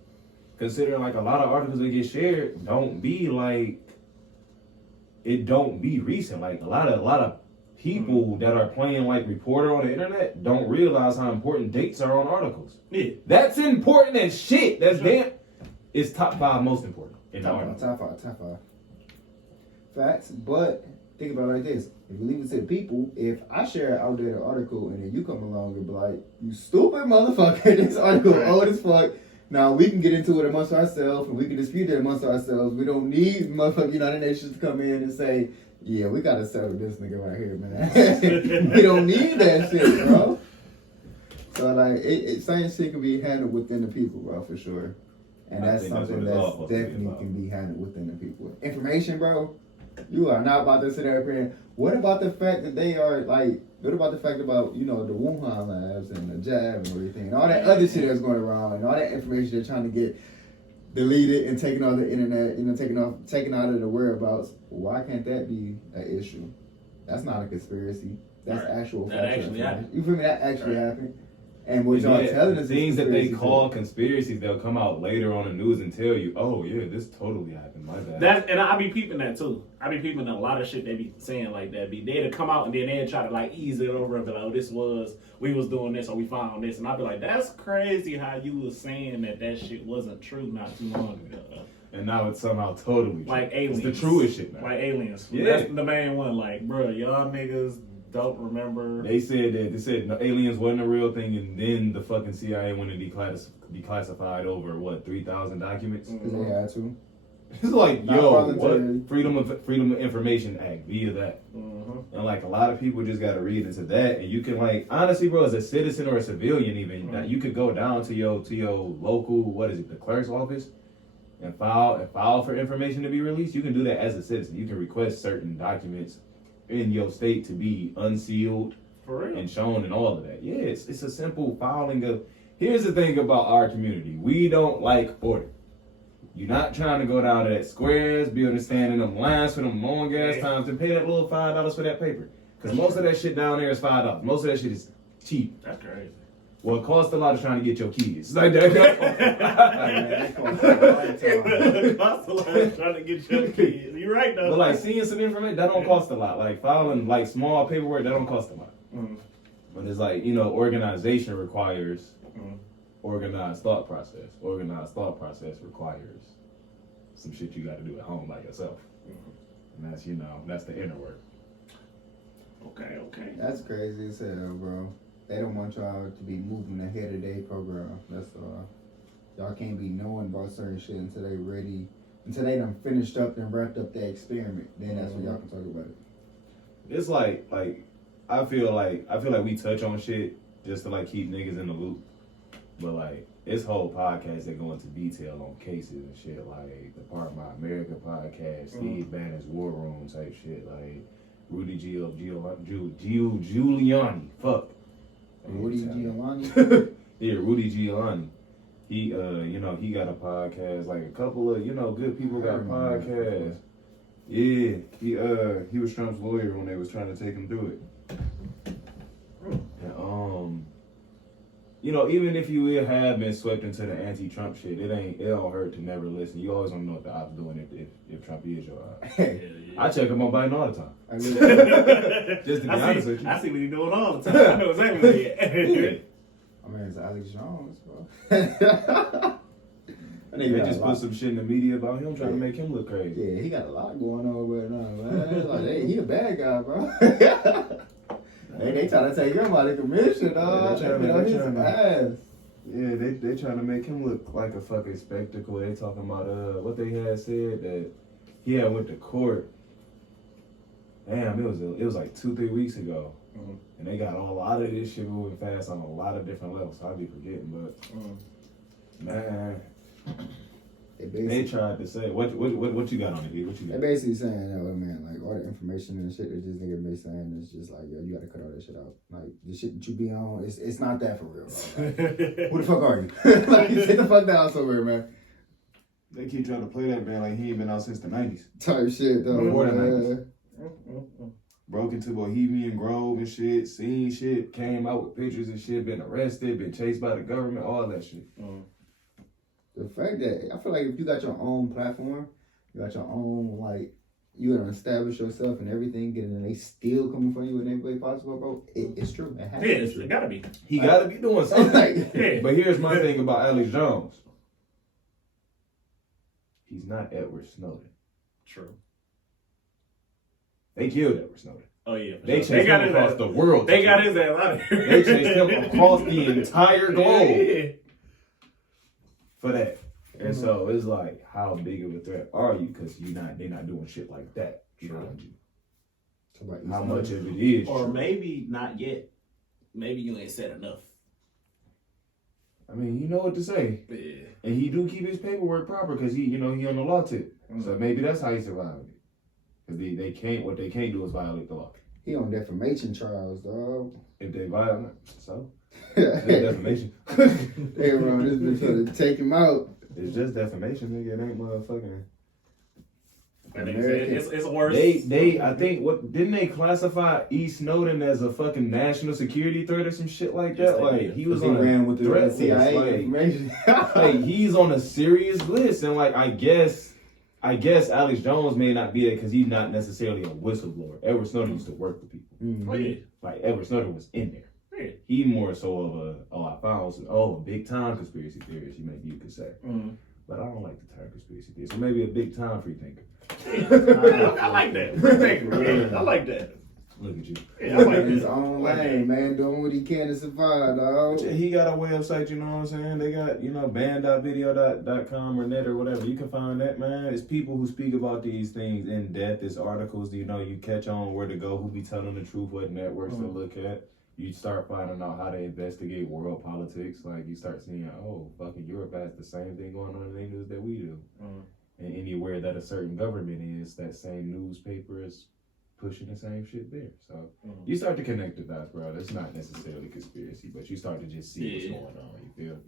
considering like a lot of articles that get shared don't be like, it don't be recent. Like a lot of people that are playing like reporter on the internet don't realize how important dates are on articles. Yeah. That's important as shit. That's damn. It's top 5 most important in the article. Top five. Facts, but think about it like this. If you leave it to the people, if I share an outdated article and then you come along and be like, you stupid motherfucker, this article old as fuck. Now we can get into it amongst ourselves and we can dispute it amongst ourselves. We don't need motherfucking United Nations to come in and say, yeah, we gotta settle this nigga right here, man. We don't need that shit, bro. So like, same shit can be handled within the people, bro, for sure. And that's something that's definitely can be handled within the people. Information, bro, you are not about to sit there and what about the fact that they are like, what about the fact about, the Wuhan labs and the jab and everything and all that other shit that's going around and all that information they're trying to get deleted and taken off the internet, taken out of the whereabouts. Why can't that be an issue? That's not a conspiracy. That's actual that actually happened. You feel me? That actually happened. And what y'all telling us things that they call conspiracies, they'll come out later on the news and tell you, oh yeah, this totally happened. My bad. And I be peeping that too. I be peeping a lot of shit they be saying like that. They'd come out and then they'd try to like ease it over and be like, oh, we was doing this or we found this. And I'd be like, that's crazy how you was saying that shit wasn't true not too long ago. And now it's somehow totally true. Like aliens. It's the truest shit now. Like aliens. Yeah. That's the main one. Like, bro, y'all niggas don't remember. They said no, aliens wasn't a real thing, and then the fucking CIA went and declassified over 3,000 documents. Because they had to. It's like, Not yo, voluntary. what Freedom of Information Act via that, and like a lot of people just got to read into that, and you can like honestly, bro, as a citizen or a civilian, even you could go down to your local the clerk's office, and file for information to be released, you can do that as a citizen. You can request certain documents in your state to be unsealed For real? and shown and all of that. Yeah, it's a simple filing of. Here's the thing about our community: we don't like order. You're not trying to go down to that squares, be understanding them lines for them long ass times, and pay that little $5 for that paper. Because most of that shit down there is $5. Most of that shit is cheap. That's crazy. Well, it costs a lot of trying to get your keys. It's like that. It costs a lot trying to get your kids. You're right though. But like seeing some information, that don't cost a lot. Like filing like small paperwork, that don't cost a lot. But it's like, organization requires organized thought process. Organized thought process requires some shit you got to do at home by yourself. And that's, that's the inner work. Okay. That's crazy as hell, bro. They don't want y'all to be moving ahead of their program. That's all. Y'all can't be knowing about certain shit until they ready, until they done finished up and wrapped up their experiment. Then that's when y'all can talk about it. It's like I feel like we touch on shit just to like keep niggas in the loop. But like this whole podcast that go into detail on cases and shit, like the Part of My America podcast, Steve Banner's War Room type shit, like Rudy Giuliani. Fuck. Rudy Giuliani? Yeah, Rudy Giuliani. He he got a podcast, like a couple of, good people got podcasts. Yeah, he was Trump's lawyer when they was trying to take him through it. And, even if you have been swept into the anti-Trump shit, it don't hurt to never listen. You always want to know what the op's doing if Trump is your op. I check him on Biden all the time. Just to be honest with you. I see what he's doing all the time. I know exactly what he is. I mean, it's Alex Jones, bro. They just put some shit in the media about him, trying to make him look crazy. Yeah, he got a lot going on right now, man. It's like, he a bad guy, bro. They trying to take him out of commission, dog. Yeah, they trying to make him look like a fucking spectacle. They talking about what they had said that he had went to court. Damn, it was like 2-3 weeks ago, and they got a lot of this shit moving fast on a lot of different levels. So I be forgetting, but man, they tried to say what you got on it, dude? What you got? They basically saying, man, like all the information and shit that this nigga been saying is just like, yo, you gotta cut all that shit out. Like the shit that you be on, it's not that for real, bro. Like, who the fuck are you? Like, sit the fuck down somewhere, man. They keep trying to play that man like he ain't been out since the 90s. Type shit, though. Before the 90s. Broke into Bohemian Grove and shit, seen shit, came out with pictures and shit, been arrested, been chased by the government, all that shit. The fact that I feel like if you got your own platform, you got your own, like, you gotta establish yourself and everything, and they still coming for you in every way possible, bro. It's true. It has to be true. It gotta be. He gotta be doing something. But here's my thing about Alex Jones. He's not Edward Snowden. True. They killed Edward Snowden. Oh yeah. They chased him across the world. They got his ass out of here. They chased him across the entire globe for that. And so it's like, how big of a threat are you? Because they're not doing shit like that around you. How much of it is? Or maybe not yet. Maybe you ain't said enough. I mean, you know what to say. Yeah. And he do keep his paperwork proper because he on the law tip. So maybe that's how he survived it. Because they can't, what they can't do is violate the law. He on defamation trials, dog. If they violate, so it's defamation. They around this bitch trying to take him out. It's just defamation, nigga. It ain't motherfucking. It's worse. I think didn't they classify E. Snowden as a fucking national security threat or some shit like that? Yes, like he was on ran with the threat CIA list. information. Like he's on a serious list, and like I guess Alex Jones may not be there because he's not necessarily a whistleblower. Edward Snowden used to work for people. Mm-hmm. Oh yeah. Like Edward Snowden was in there. Yeah. He more so of a big time conspiracy theorist, you could say. But I don't like the term conspiracy theorist. So maybe a big time free thinker. I like that. Yeah, I like that. Look at you. Yeah, I like His that. own lane, man, doing what he can to survive, dog. He got a website, you know what I'm saying? They got, band.video.com or net or whatever. You can find that, man. It's people who speak about these things in depth. It's articles, you catch on where to go, who be telling the truth, what networks to look at. you start finding out how to investigate world politics. Like you start seeing, oh, fucking Europe has the same thing going on in the news that we do. And anywhere that a certain government is, that same newspaper is pushing the same shit there. So you start to connect the dots, bro. That's not necessarily conspiracy, but you start to just see what's going on. You feel?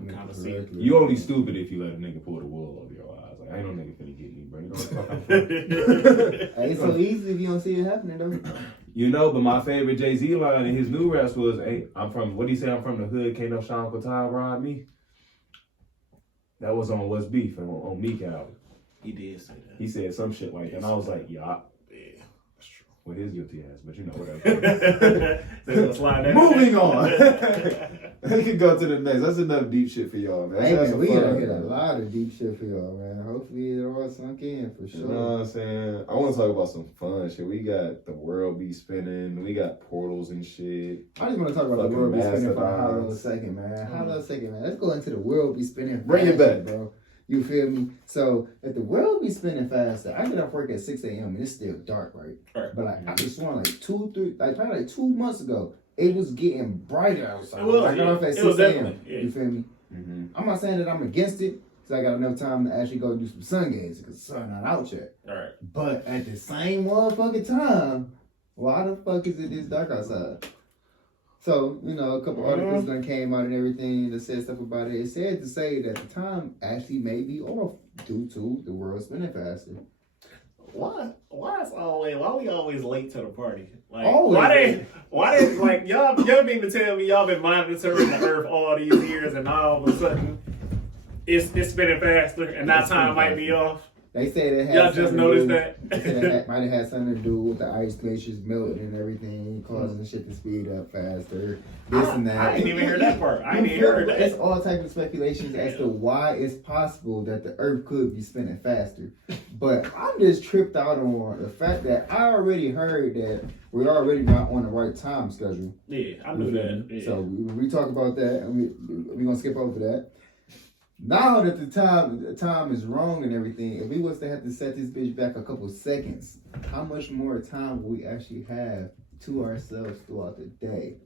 I'm kind of seeing. You only stupid if you let a nigga pull the wool over your eyes. Like, ain't no nigga finna get me, bro. You know what the fuck I'm from? It's so easy if you don't see it happening, though. You know, but my favorite Jay-Z line in his new raps was, hey, I'm from, what he say, I'm from the hood, can't no Sean Cotai ride me. That was on What's Beef on Meek album. He did say that. He said some shit like that, and I was like, yeah. That's true. Well, his guilty ass, but you know whatever. Moving on. We can go to the next. That's enough deep shit for y'all, man. Hey, That's man, we fun, gotta get a man. lot of deep shit for y'all, man. Hopefully it all sunk in for sure. You know what I'm saying? I want to talk about some fun shit. We got the world be spinning. We got portals and shit. I just want to talk about Fucking the world be spinning for a mastodons. hot little second, man. Hot little second, man. Let's go into the world be spinning. Bring it faster, back. bro. You feel me? So if the world be spinning faster, I get off work at 6 a.m. and it's still dark, right? Right. But like I just sworn like probably 2 months ago, it was getting brighter outside. It was, I got off at it 6 was a.m. definitely, yeah. You feel me? I'm not saying that I'm against it, because I got enough time to actually go do some sun gazing, because the sun not out yet. All right. But at the same motherfucking time, why the fuck is it this dark outside? So, you know, a couple articles done came out and everything that said stuff about it. It said to say that the time actually may be off due to the world spinning faster. Why we always late to the party? Like Always why they like y'all mean to tell me y'all been monitoring the earth all these years and all of a sudden it's spinning faster and that time might be off? They say that Y'all just noticed that? They said that might have had something to do with the ice glaciers melting and everything, causing the shit to speed up faster. This and that. I didn't even hear that part. I didn't even hear that. It's all type of speculations as to why it's possible that the Earth could be spinning faster. But I'm just tripped out on the fact that I already heard that we're already not on the right time schedule. Yeah, I knew that. Yeah. So we talk about that, and we're gonna skip over that. Now that the time is wrong and everything, if we was to have to set this bitch back a couple seconds, how much more time will we actually have to ourselves throughout the day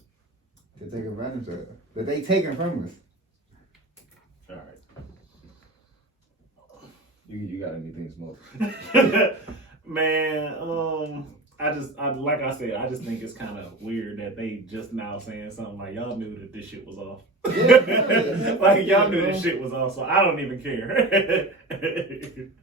to take advantage of it? That they taking from us. All right. You got anything smoked? Man, I like I said, I just think it's kind of weird that they just now saying something like y'all knew that this shit was off. Yeah, like y'all knew this shit was off, so I don't even care.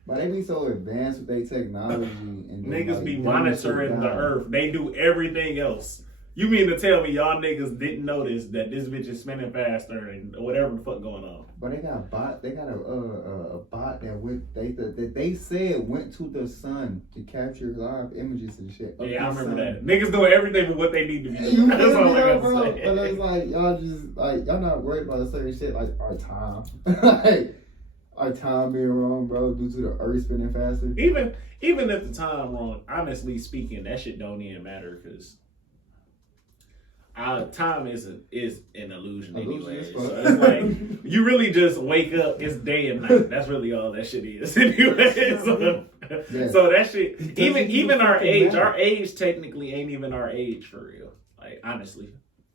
But they be so advanced with their technology and Niggas like, be dumbing monitoring shit the down. earth. They do everything else. You mean to tell me y'all niggas didn't notice that this bitch is spinning faster and whatever the fuck going on? But they got a bot. They got a bot that went. They said went to the sun to capture live images and shit. of Yeah, I the remember sun. that. Niggas doing everything but what they need to be You doing. That's feel all me, I gotta bro? say. But it's like y'all just like y'all not worried about certain shit like our time, like our time being wrong, bro, due to the earth spinning faster. Even if the time wrong, honestly speaking, that shit don't even matter because time is an illusion anyway. as So fuck. it's like you really just wake up, it's day and night. That's really all that shit is anyway. So that shit, even our age technically ain't even our age for real. Like honestly.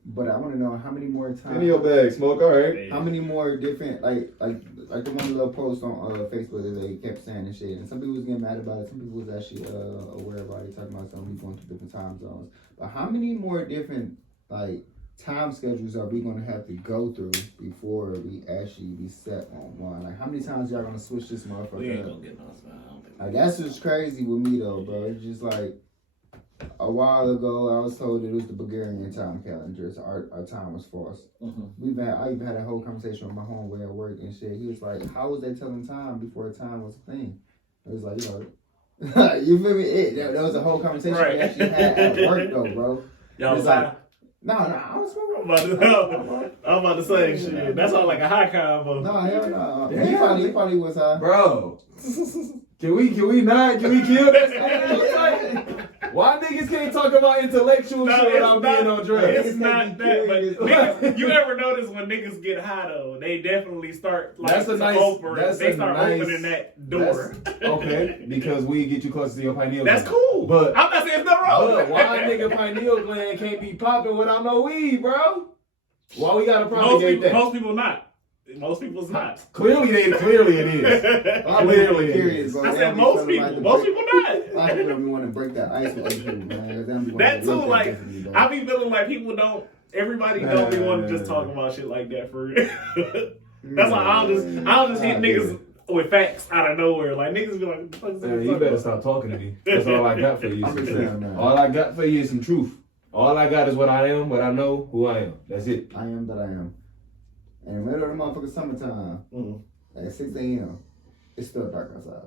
But I want to know how many more times. In your bag, smoke. All right. How many more different like the one little post on Facebook that they kept saying and shit, and some people was getting mad about it. Some people was actually aware about it, talking about some we going to different time zones. But how many more different like time schedules are we gonna have to go through before we actually be set on one? Like how many times y'all gonna switch this We ain't motherfucker up? gonna get no sign. I don't think Like that's just crazy with me though, bro. It's just like a while ago I was told it was the Bulgarian time calendar. So our time was false. I even had a whole conversation with my homeboy at work and shit. He was like, how was they telling time before time was a thing? It was like, you know, you feel me? That was a whole conversation we actually had at work though, bro. y'all It's was like, high? no, I was I'm about to say shit. That's all like a high combo. No, hell no. Damn. He probably was high. Bro. Can we not? Can we kill this? Why niggas can't talk about intellectual No, shit it's without being not- on drugs? It's not that, but Curious. niggas, you ever notice when niggas get high though, they definitely start like That's a to nice- open. that's They a start nice- opening that door. Okay, because we get you closer to your pineal That's gland. cool. But I'm not saying it's nothing wrong. But why nigga pineal gland can't be popping without no weed, bro? Why we gotta propagate that? Most people not. Most people's not. Clearly it is. I'm Clearly curious, bro. I They said don't be most feeling people. like the Most break- people not. A lot of people don't want to break that ice with other people, man. They don't be wanting That to too, look like differently, though. I be feeling like people don't. Everybody don't be wanting to just talk about shit like that for real. That's why I'll just hit niggas with facts out of nowhere. Like niggas be like, what the fuck is this Man, you talking better about? stop talking to me. That's all I got for you. I'm Some just truth. saying, man. All I got for you is some truth. All I got is what I am, what I know, who I am. That's it. I am that I am. And in the middle of the motherfucking summertime, at 6 a.m., it's still dark outside.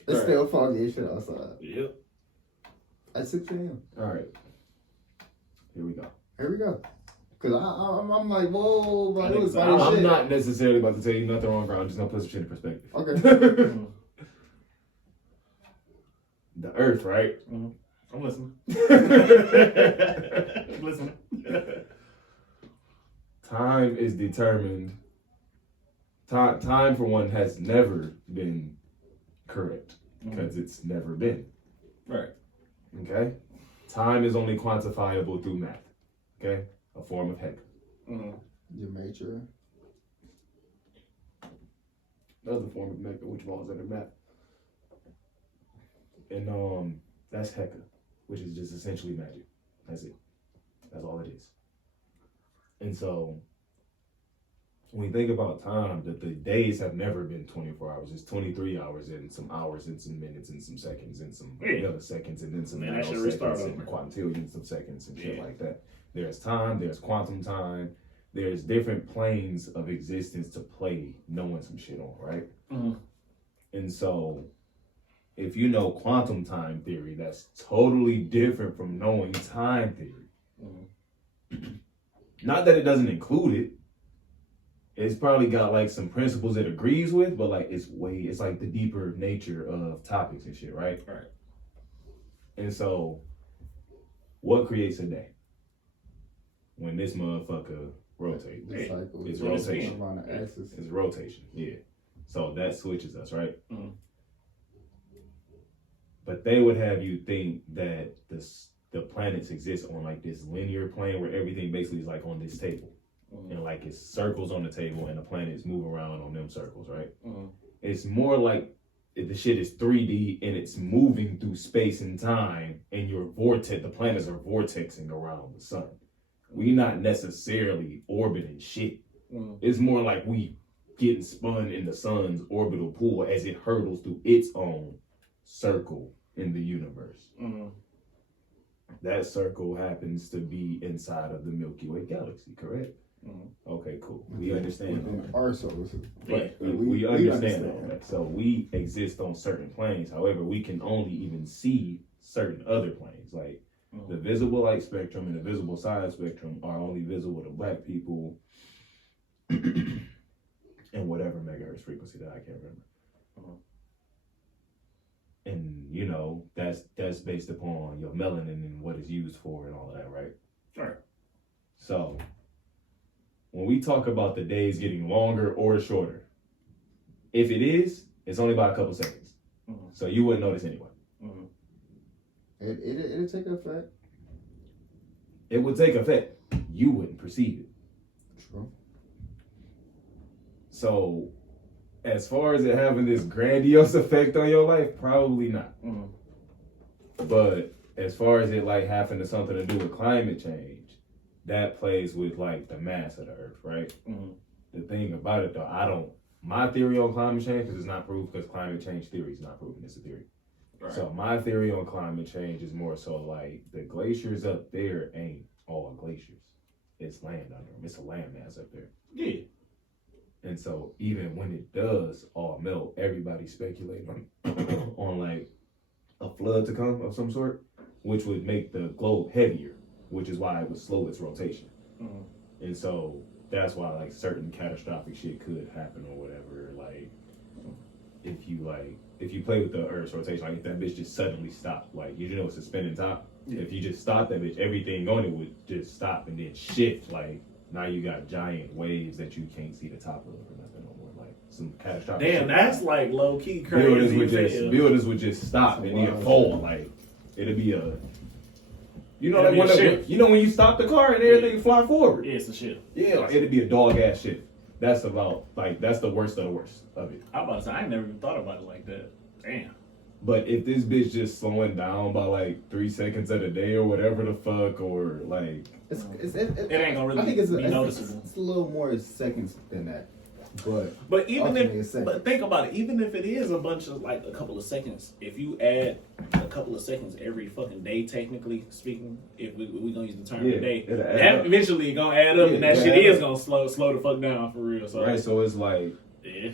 It's Right. still foggy as shit outside. Yep. At 6 a.m. All right. Here we go. Here we go. Because I'm like, whoa, bro, it was I'm funny I'm shit. not necessarily about to tell you nothing wrong, I'm just gonna put some shit in perspective. Okay. The earth, right? I'm listening. Listening. Time is determined. Time for one has never been correct because it's never been. Right. Okay? Time is only quantifiable through math. Okay? A form of heck. Your nature. Another form of mecca, which falls under math. And that's Hecka, which is just essentially magic. That's it. That's all it is. And so when you think about time, that the days have never been 24 hours. It's 23 hours and some hours and some minutes and some seconds and some milliseconds and then some Man, I should restart nanoseconds and over. quintillions of seconds and shit Yeah. like that. There's time, there's quantum time, there's different planes of existence to play knowing some shit on, right? And so if you know quantum time theory, that's totally different from knowing time theory. Not that it doesn't include it. It's probably got like some principles it agrees with, but like it's like the deeper nature of topics and shit, right? Right. And so what creates a day? When this motherfucker rotates. The cycle. It's When it's rotation. Around the axis. It's rotation, yeah. So that switches us, right? But they would have you think that the planets exist on like this linear plane where everything basically is like on this table. And like it's circles on the table and the planets move around on them circles, right? It's more like the shit is 3D and it's moving through space and time and the planets are vortexing around the sun. We not necessarily orbiting shit. It's more like we getting spun in the sun's orbital pool as it hurtles through its own circle in the universe. That circle happens to be inside of the Milky Way galaxy, correct? Okay, cool. We understand all Within that. our solar system. Right. But We understand all that. So we exist on certain planes. However, we can only even see certain other planes. Like the visible light spectrum and the visible side spectrum are only visible to black people and whatever megahertz frequency that I can't remember. And you know, that's based upon your melanin and what it's used for and all of that, right? Right. So when we talk about the days getting longer or shorter, if it is, it's only by a couple seconds. So you wouldn't notice anyway. It'll take effect. It would take effect. You wouldn't perceive it. True. So as far as it having this grandiose effect on your life, probably not. But as far as it like having something to do with climate change, that plays with like the mass of the earth, right? The thing about it though, my theory on climate change, because it's not proved, because climate change theory is not proven, it's a theory. Right. So my theory on climate change is more so like the glaciers up there ain't all glaciers. It's land under them. It's a landmass up there. Yeah. And so even when it does all melt, everybody's speculating on like a flood to come of some sort, which would make the globe heavier, which is why it would slow its rotation. And so that's why like certain catastrophic shit could happen or whatever. Like if if you play with the Earth's rotation, like if that bitch just suddenly stopped, like you know it's a spinning top. Yeah. If you just stop that bitch, everything on it would just stop and then shift. Like now you got giant waves that you can't see the top of or nothing no more. Like some catastrophic. Damn, shit. that's like low key crazy. Builders would just stop and then fall. Like it'd be a. You know, It'd like be a when shift. you know when you stop the car and everything fly forward. Yeah, it's a shit. Yeah, like, it'd be a dog ass shit. That's about like that's the worst of the worst of it. I'm about to say I never even thought about it like that. Damn. But if this bitch just slowing down by like 3 seconds at a day or whatever the fuck, or like It ain't gonna really I think it's be noticeable. It's a little more seconds than that, but even ultimately if, it's seconds. but think about it. Even if it is a bunch of like a couple of seconds, if you add a couple of seconds every fucking day, technically speaking, if we gonna use the term Yeah, today, it'll add that up. eventually gonna add up, Yeah, and that it'll shit add is up. gonna slow the fuck down for real. So right. So it's like yeah,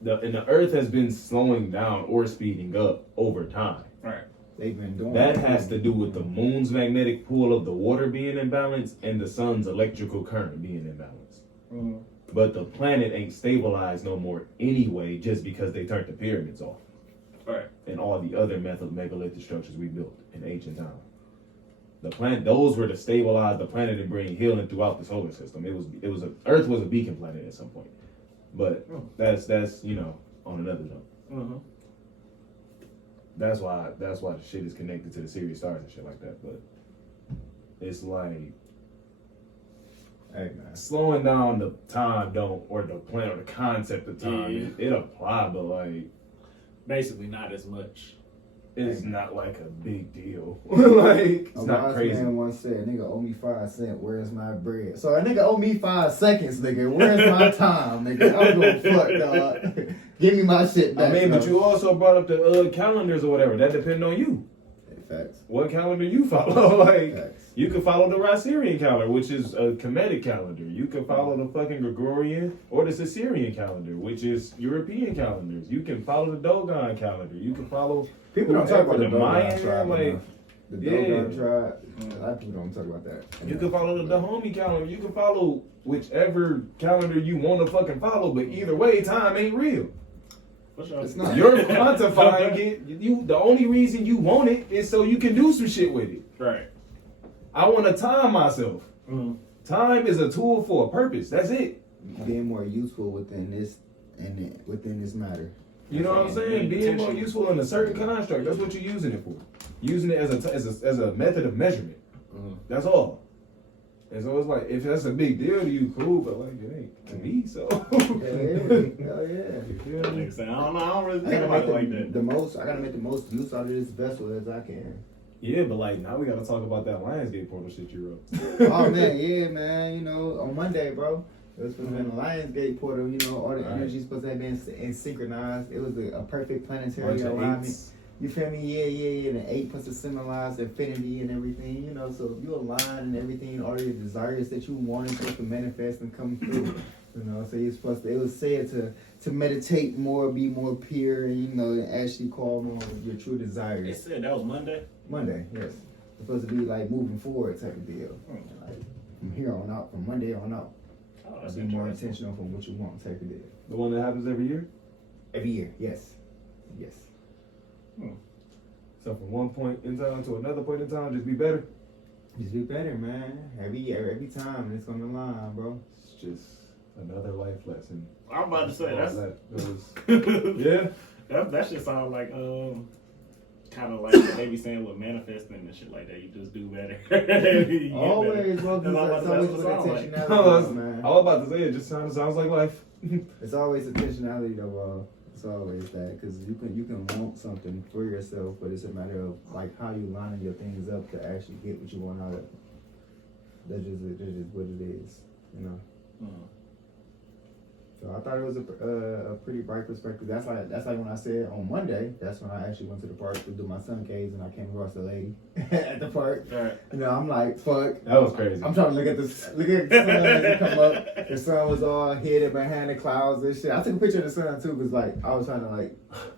the Earth has been slowing down or speeding up over time. right. They've been doing That has to do with the moon's magnetic pull of the water being in balance and the sun's electrical current being in balance. Mm-hmm. But the planet ain't stabilized no more anyway, just because they turned the pyramids off Right. and all the other megalithic structures we built in ancient times. The planet, those were to stabilize the planet and bring healing throughout the solar system. Earth was a beacon planet at some point, but that's you know on another note. Mm-hmm. That's why the shit is connected to the Sirius stars and shit like that. But it's like Hey man, slowing down the time don't or the plan or the concept of time Yeah. it apply, but like Basically, not as much. it's not like a big deal. Like it's a not wise crazy. man once said, "Nigga owe me 5 cents. Where's my bread?" So a nigga owe me 5 seconds, nigga. Where's my time, nigga? I'm gonna fuck, dog. Give me my shit back. I mean, but dog. you also brought up the calendars or whatever. That depend on you. Facts. What calendar you follow? Like Facts. you can follow the Rosarian calendar, which is a Kemetic calendar. You can follow the fucking Gregorian or the Caesarean calendar, which is European calendars. You can follow the Dogon calendar. You can follow People don't talk about the the Dogon Mayan, tribe like enough. The Dogon yeah. tribe. A lot of people don't talk about that. you can follow the Dahomey calendar. You can follow whichever calendar you want to fucking follow. But either way, time ain't real. For sure. It's not. You're quantifying it. You the only reason you want it is so you can do some shit with it. Right. I want to time myself. Mm-hmm. Time is a tool for a purpose. That's it. Being more useful within this and within this matter. You know what I'm saying? Being more useful in a certain construct. That's what you're using it for. Using it as a method of measurement. Mm-hmm. That's all. And so it's like, if that's a big deal to you, cool, but like, it ain't to me, so. Hell yeah. You feel me? I don't know. I don't really I think gotta about make it like that. I gotta make the most use out of this vessel as I can. Yeah, but like, now we gotta talk about that Lionsgate portal shit you wrote. Oh man, yeah, man. You know, on Monday, bro, it was supposed to be the Lionsgate portal. You know, all the energy supposed to have been synchronized. It was a perfect planetary Bunch of alignment. eights. You feel me? Yeah. And the 8 plus to symbolize infinity and everything. You know, so if you align and everything, all your desires that you wanted to manifest and come through. You know, so you're supposed to. It was said to meditate more, be more pure, and you know, and actually call more of your true They desires. said that was Monday. Monday, yes. It's supposed to be like moving forward type of deal. Like from here on out, from Monday on out, Oh, that's be more interesting. intentional from what you want type of deal. The one that happens every year? Every year, yes. So from one point in time to another point in time, just be better. Just be better, man. Every year, every time, it's gonna align, bro. It's just another life lesson. I'm about to say that's Yeah. that shit sound like kind of like what they be saying with manifesting and shit like that. You just do better. You get Always, bro. better. It's always with That's what it sound like. intentionality, man. I was about to say it just sounds like life. It's always intentionality, though, bro. It's always that, because you can want something for yourself, but it's a matter of like how you lining your things up to actually get what you want out of it. That's just what it is, you know. Mm. So I thought it was a pretty bright perspective. That's like when I said on Monday. That's when I actually went to the park to do my sun caves, and I came across a lady at the park. All right. You know, I'm like, fuck. That was crazy. I'm trying to look at the sun as it come up. The sun was all hidden behind the clouds and shit. I took a picture of the sun too, because like I was trying to like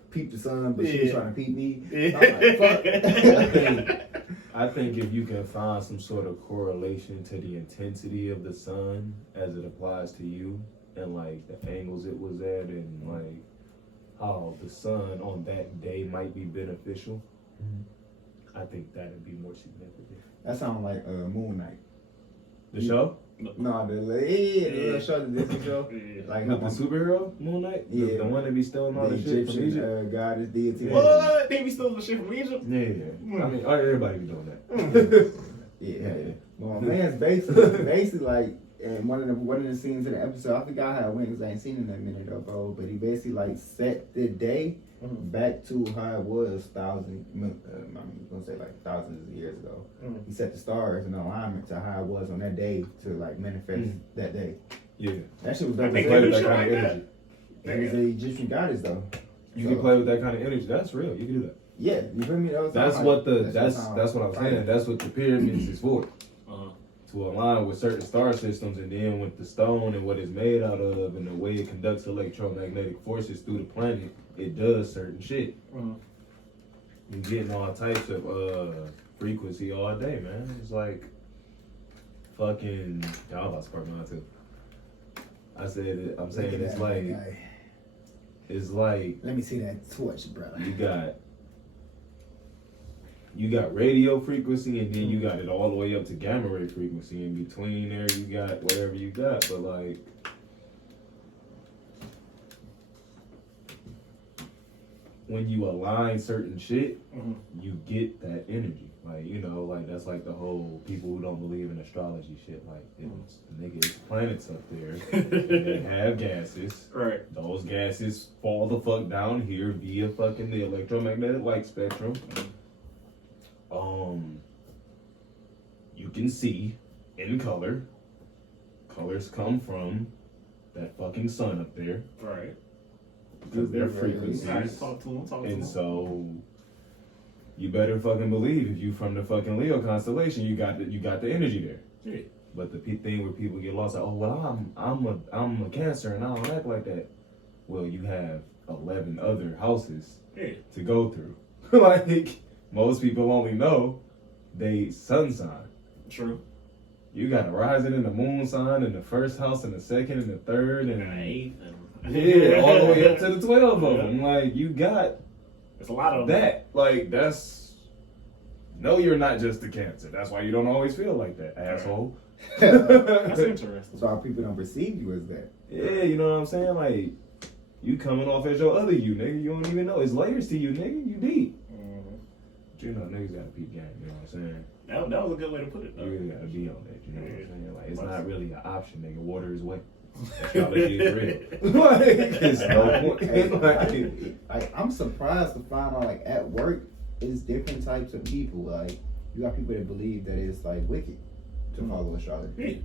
peep the sun, but she was trying to peep me. I'm like, fuck. I think if you can find some sort of correlation to the intensity of the sun as it applies to you, and like the angles it was at, and like how the sun on that day might be beneficial, I think that'd be more significant. That sounds like Moon Knight. The show? No, the little show, the Disney show. Like With the superhero, Moon Knight? Yeah. The one that be stealing all the the shit from Egypt? Egyptian goddess deity. What? They be stealing the shit from Egypt? Yeah. I mean, everybody be doing that. Yeah. Well, man's basically like, and one of the scenes in the episode, I forgot how it went because I ain't seen it in a minute though, bro. But he basically like set the day back to how it was thousands of years ago. He set the stars in alignment to how it was on that day to like manifest that day. Yeah. That shit was You dope. can play with that kind of energy. He was an Egyptian goddess though. You can play with that kind of energy. That's real. You can do that. Yeah, you feel me? That's what I'm saying. That's what the pyramids is for. To align with certain star systems, and then with the stone and what it's made out of and the way it conducts electromagnetic forces through the planet, it does certain shit. You're getting all types of frequency all day, man. It's like fucking y'all about to spark mine too. I'm saying it's like Let me see that torch, brother. you got radio frequency, and then you got it all the way up to gamma ray frequency. In between there, you got whatever you got. But like, when you align certain shit, you get that energy. Like, you know, like that's like the whole people who don't believe in astrology shit. Like, it's planets up there. They have gases. Right. Those gases fall the fuck down here via fucking the electromagnetic light spectrum. You can see in color. Colors come from that fucking sun up there. Right. Because they're frequencies. Talk to him. And so you better fucking believe if you from the fucking Leo constellation, you got the energy there. Yeah. But the thing where people get lost, like, oh well, I'm a Cancer and I don't act like that. Well, you have 11 other houses to go through. Like, most people only know they sun sign. True. You got a rising in the moon sign in the first house and the second and the third and the eighth. Yeah, all the way up to the 12 of them. Like, you got there's a lot of that. Like, that's no, you're not just a Cancer. That's why you don't always feel like that, asshole. That's interesting. So our people don't perceive you as that. Yeah, you know what I'm saying? Like, you coming off as your other you, nigga. You don't even know. It's layers to you, nigga. You deep. But you know, niggas gotta peep game, you know what I'm saying? That was a good way to put it, though. You really gotta be on that, you know what I'm saying? Like, it's not really an option, nigga. Water is wet. Astrology is real. Like, it's no point. I'm surprised to find out, like, at work, it's different types of people. Like, you got people that believe that it's, like, wicked to follow astrology.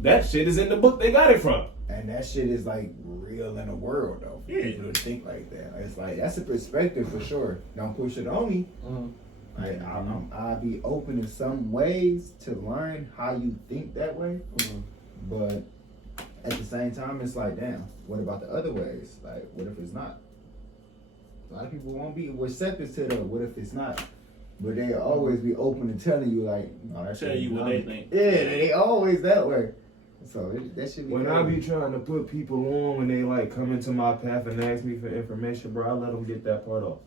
That shit is in the book they got it from. And that shit is, like, real in the world, though. For people to think like that. It's like, that's a perspective for sure. Don't push it on me. Like, I'll be open in some ways to learn how you think that way. But at the same time, it's like, damn, what about the other ways? Like, what if it's not? A lot of people won't be receptive to the what if it's not. But they always be open to telling you, like, no, that tell you what they think. Yeah, they always that way. So that should be when crazy. I be trying to put people on when they like come into my path and ask me for information, bro, I let them get that part off.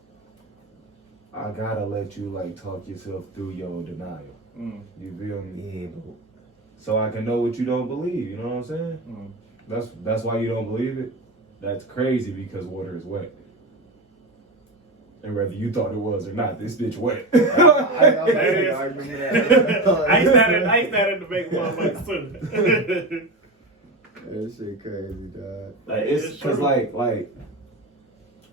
I gotta let you like talk yourself through your denial. You feel me? Yeah, but so I can know what you don't believe. You know what I'm saying? That's why you don't believe it. That's crazy because water is wet. And whether you thought it was or not, this bitch wet. I ain't that in the big motherfuckers too. That shit crazy, dog. Like it's cause like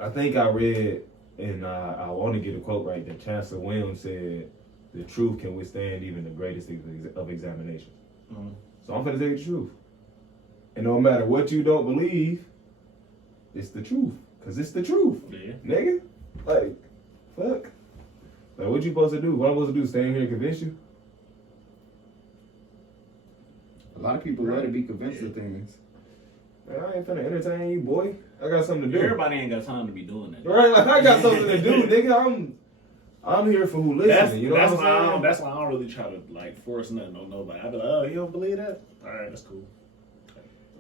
I think I read and I want to get a quote right that Chancellor Williams said the truth can withstand even the greatest of examinations. So I'm gonna take the truth. And no matter what you don't believe, it's the truth. Cause it's the truth. Yeah. Nigga. Like, fuck. Like, what you supposed to do? What I'm supposed to do? Stay in here and convince you? A lot of people love to be convinced of things. Man, I ain't finna entertain you, boy. I got something to do. Everybody ain't got time to be doing that. Right? Like, I got something to do, nigga. I'm here for who listening. You know what I'm saying? That's why I don't really try to like force nothing on nobody. I be like, oh, you don't believe that? All right, that's cool.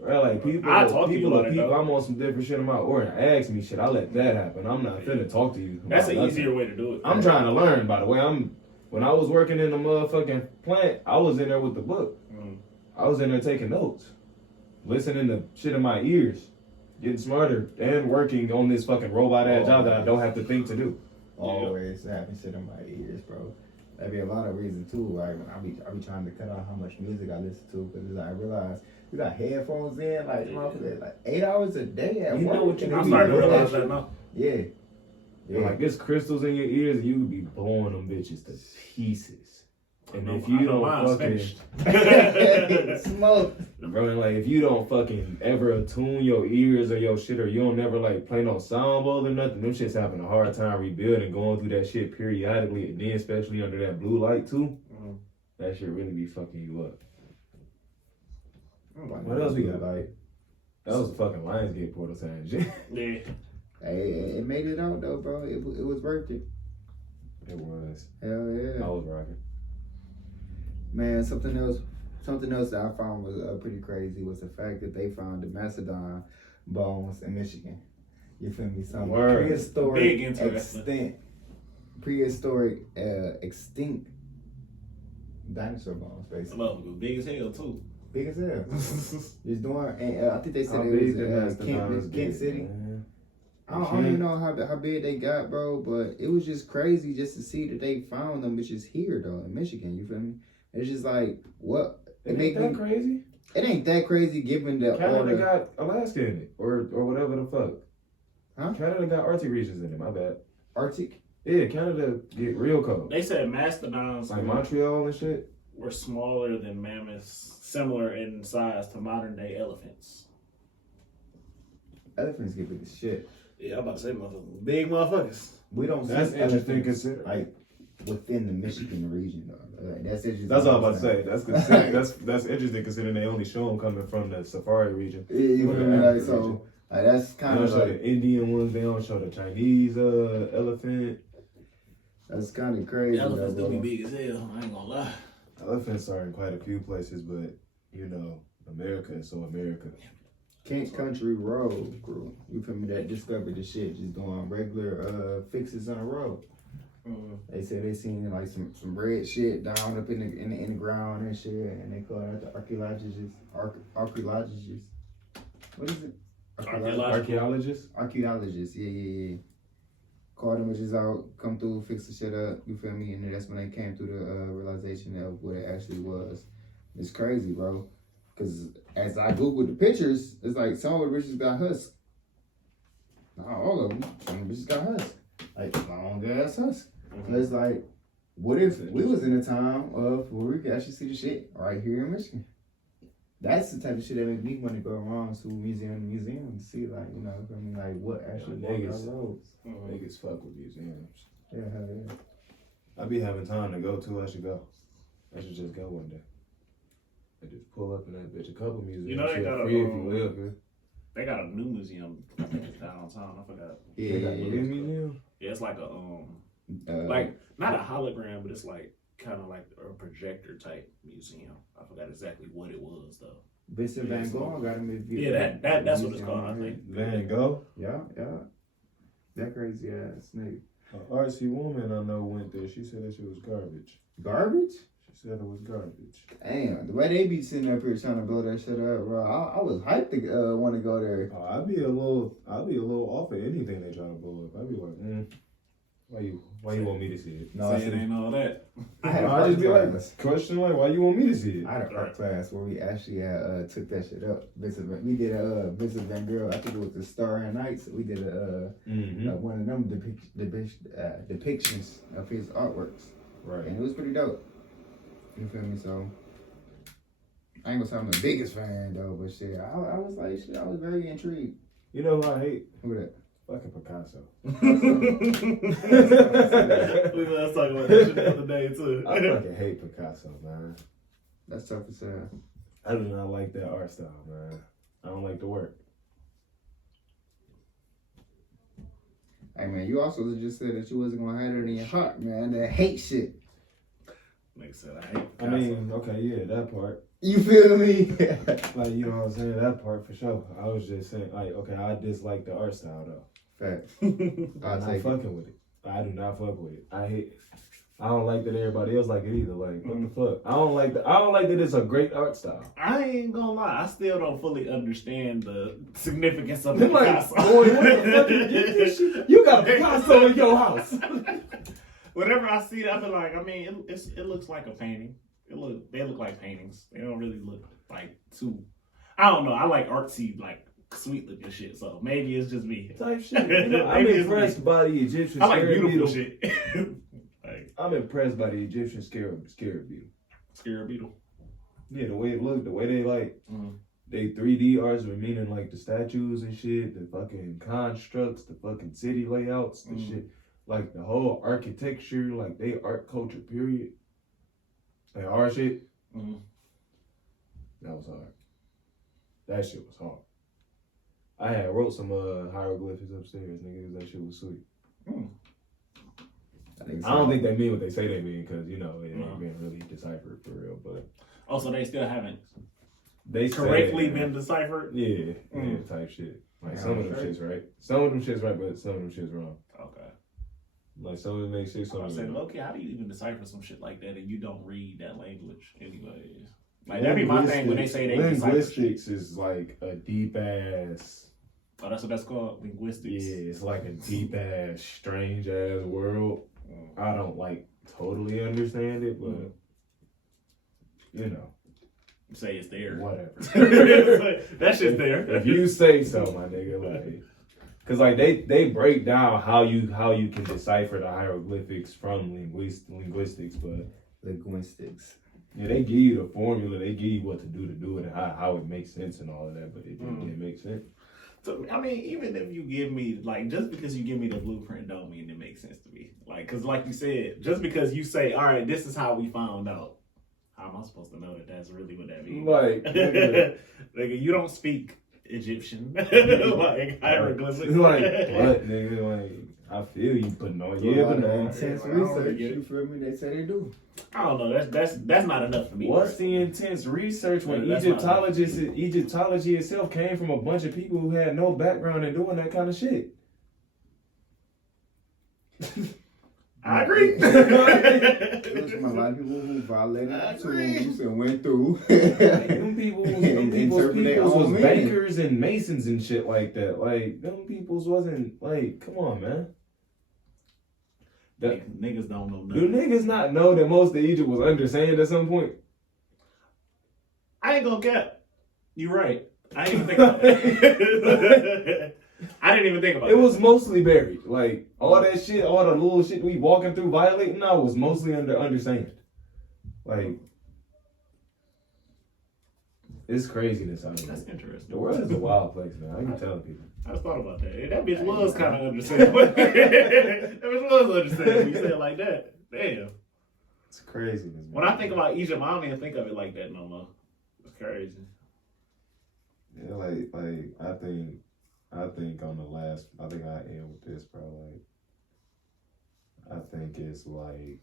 Right, like people, I talk to you people, about it, people. though. I'm on some different shit in my or ask me shit. I let that happen. I'm not finna talk to you. That's an about easier nothing. way to do it. I'm trying to learn. By the way, when I was working in the motherfucking plant, I was in there with the book. I was in there taking notes, listening to shit in my ears, getting smarter, and working on this fucking robot ass job that I don't have to think to do. Always having shit in my ears, bro. That'd be a lot of reasons too. Like I be trying to cut out how much music I listen to because I realize you got headphones in like 8 hours a day at You work. know what you and I'm they be starting to doing realize shit. that now. Yeah. Like there's crystals in your ears, and you could be blowing them bitches to pieces. And if you don't fucking Smoke. bro, like if you don't fucking ever attune your ears or your shit, or you don't never like play no sound bowl or nothing, them shits having a hard time rebuilding, going through that shit periodically, and then especially under that blue light too. That shit really be fucking you up. What else we got? Like, That was a fucking Lionsgate portal sign shit. Yeah. hey, it made it out though, bro. It was worth it. It was. Hell yeah. I was rocking. Man, something else that I found was pretty crazy was the fact that they found the mastodon bones in Michigan. You feel me? Some Word. Big interesting. prehistoric extinct dinosaur bones, basically. Motherfucker big as hell too. Big as hell. Just doing, and I think they said How it big was the Kent mastodons City. get, man? I don't even know how big they got, bro, but it was just crazy just to see that they found them, which is here though in Michigan. You feel me? It's just like what It ain't that crazy. It ain't that crazy given the Canada order. got Alaska in it, or whatever the fuck. Huh? Canada got Arctic regions in it. My bad. Arctic. Yeah, Canada get real cold. They said mastodons Like Montreal and shit. were smaller than mammoths, similar in size to modern day elephants. Elephants get big as shit. Yeah, I'm about to say motherfuckers. Big motherfuckers. We don't That's see interesting elephants, consider- like within the Michigan region though. Like, that's interesting. That's all I'm about to say. That's interesting considering they only show them coming from the safari region. Yeah, you feel me? Like, so like, that's They kind don't of show like the Indian ones. They don't show the Chinese elephant. that's kind of crazy. Elephants though, do bro. be big as hell. I ain't gonna lie. Elephants are in quite a few places, but you know, America is so America. Kent Country Road crew. You feel me? That discovered the shit just doing regular fixes on the road. They said they seen like some red shit down up in the ground and shit, and they call it the archaeologists. Archaeologists. What is it? Archaeologists. Archaeologists. Yeah. Called them bitches out, come through, fix the shit up. You feel me? And that's when they came to the realization of what it actually was. It's crazy, bro. Because as I googled the pictures, it's like some of the bitches got husks. Not all of them. Some of the bitches got husks. Like long ass husks. So it's like, what if we was in a time of where we could actually see the shit right here in Michigan? That's the type of shit that makes me want to go around to museum to museum and see, like, you know, I mean, like what actually walked our roads. Niggas fuck with museums. Yeah, hell yeah. I be having time to go too. I should go. I should just go one day. I just pull up in that bitch. A couple museums. You know they shit got a, free if you live here. They got a new museum downtown. I forgot. They got a new museum. Yeah, it's like a like not a hologram, but it's like kind of like a projector type museum. I forgot exactly what it was though. Vincent Van Gogh got him in Yeah, that's what it's called. I think. Van Gogh. Yeah. That crazy ass nigga. An artsy woman I know went there. She said that shit was garbage. Garbage? She said it was garbage. Damn, the way they be sitting up here trying to blow that shit up, bro. I was hyped to want to go there. Oh, I'd be a little off of anything they try to blow up. I'd be like, why you want me to see it? No, Say it ain't all that. I had I'd just be like, class. question like, why you want me to see it? I had an art class where we actually took that shit up. We did a Vincent Van Gogh. I think it was the Starry Nights. We did one of them depictions of his artworks, Right. and it was pretty dope. You feel me? So I ain't gonna say I'm the biggest fan though, but shit, I was like, shit, I was very intrigued. You know who I hate? Who that? Fucking Picasso. We was talking about that shit the other day too. I fucking hate Picasso, man. That's tough to say. I do not like that art style, man. I don't like the work. Hey man, you also just said that you wasn't gonna hide it in your heart, man. That hate shit. Nigga said I hate I Picasso. mean, okay, yeah, that part. You feel me? Like, you know what I'm saying? That part for sure. I was just saying, like, okay, I dislike the art style though. Facts. I'm I'll not take it. fucking with it. I do not fuck with it. I don't like that everybody else like it either. Like, what the fuck? I don't like that it's a great art style. I ain't gonna lie, I still don't fully understand the significance of They're the like, Picasso. boy, what the fuck you get this shit? You got a Picasso in your house. Whenever I see it, I feel like, I mean, it looks like a painting. They look like paintings. They don't really look like too. I don't know. I like artsy, like sweet looking shit. So maybe it's just me. Type shit. You know, I'm impressed by the Egyptian. I like scarab beautiful beetle. shit. Like, I'm impressed by the Egyptian scarab beetle. Scarab beetle. Yeah, the way it looked, the way they like Mm. they 3D arts were meaning like the statues and shit, the fucking constructs, the fucking city layouts, the shit, like the whole architecture, like they art culture period. Like our shit. Mm. That was hard. That shit was hard. I had wrote some hieroglyphics upstairs, nigga, 'cause that shit was sweet. Mm. I don't think they mean what they say they mean, because, you know, it ain't been really deciphered for real, but Also, they still haven't they correctly said, been deciphered. yeah, type shit. Like, Yeah, some of them sure. shit's right. Some of them shit's right, but some of them shit's wrong. Okay. Like, some of them make shit, some I of was them saying, don't. okay, how do you even decipher some shit like that and you don't read that language anyways? Like, that'd be my thing when they say they decipher shit. Linguistics is like a deep ass. Oh, that's what that's called? Linguistics? Yeah, it's like a deep ass, strange ass world. I don't like totally understand it, but you know, Say it's there. whatever. That shit's there. If you say so, my nigga, like, cause like they break down how you can decipher the hieroglyphics from linguistics, but Linguistics. yeah, they give you the formula, they give you what to do it, and how it makes sense and all of that, but it didn't make sense. So, I mean, even if you give me, like, just because you give me the blueprint don't mean it makes sense to me. Like, because like you said, just because you say, all right, this is how we found out, how am I supposed to know that that's really what that means? Like, nigga, you don't speak Egyptian. Like, hieroglyphics. like, what, nigga, like, I feel you putting on, yeah, but no. Intense I don't research. get it. You feel me? They say they do. I don't know. That's not enough for me. What's the intense research when That's not Egyptology itself came from a bunch of people who had no background in doing that kind of shit? I agree. There's a lot of people who violated the tools and went through. Them peoples Interpret their was own meaning. bankers and masons and shit like that. Like, them peoples wasn't, like, come on, man. Niggas don't know Do nothing. niggas not know that most of Egypt was under sand at some point? I ain't gonna cap. You right. I ain't even think about that. I didn't even think about It was mostly buried. Like, all that shit, all the little shit we walking through violating now was mostly under sand. Like, it's craziness out That's there. interesting. The world is a wild place, man. I can tell people. I just thought about that. That bitch was kind of understandable. That bitch was understandable. You say it like that. Damn. It's craziness, man. When I think about Egypt, I don't even think of it like that no more. It's crazy. Yeah, like I think on the last, I think I end with this, bro. Like, I think it's like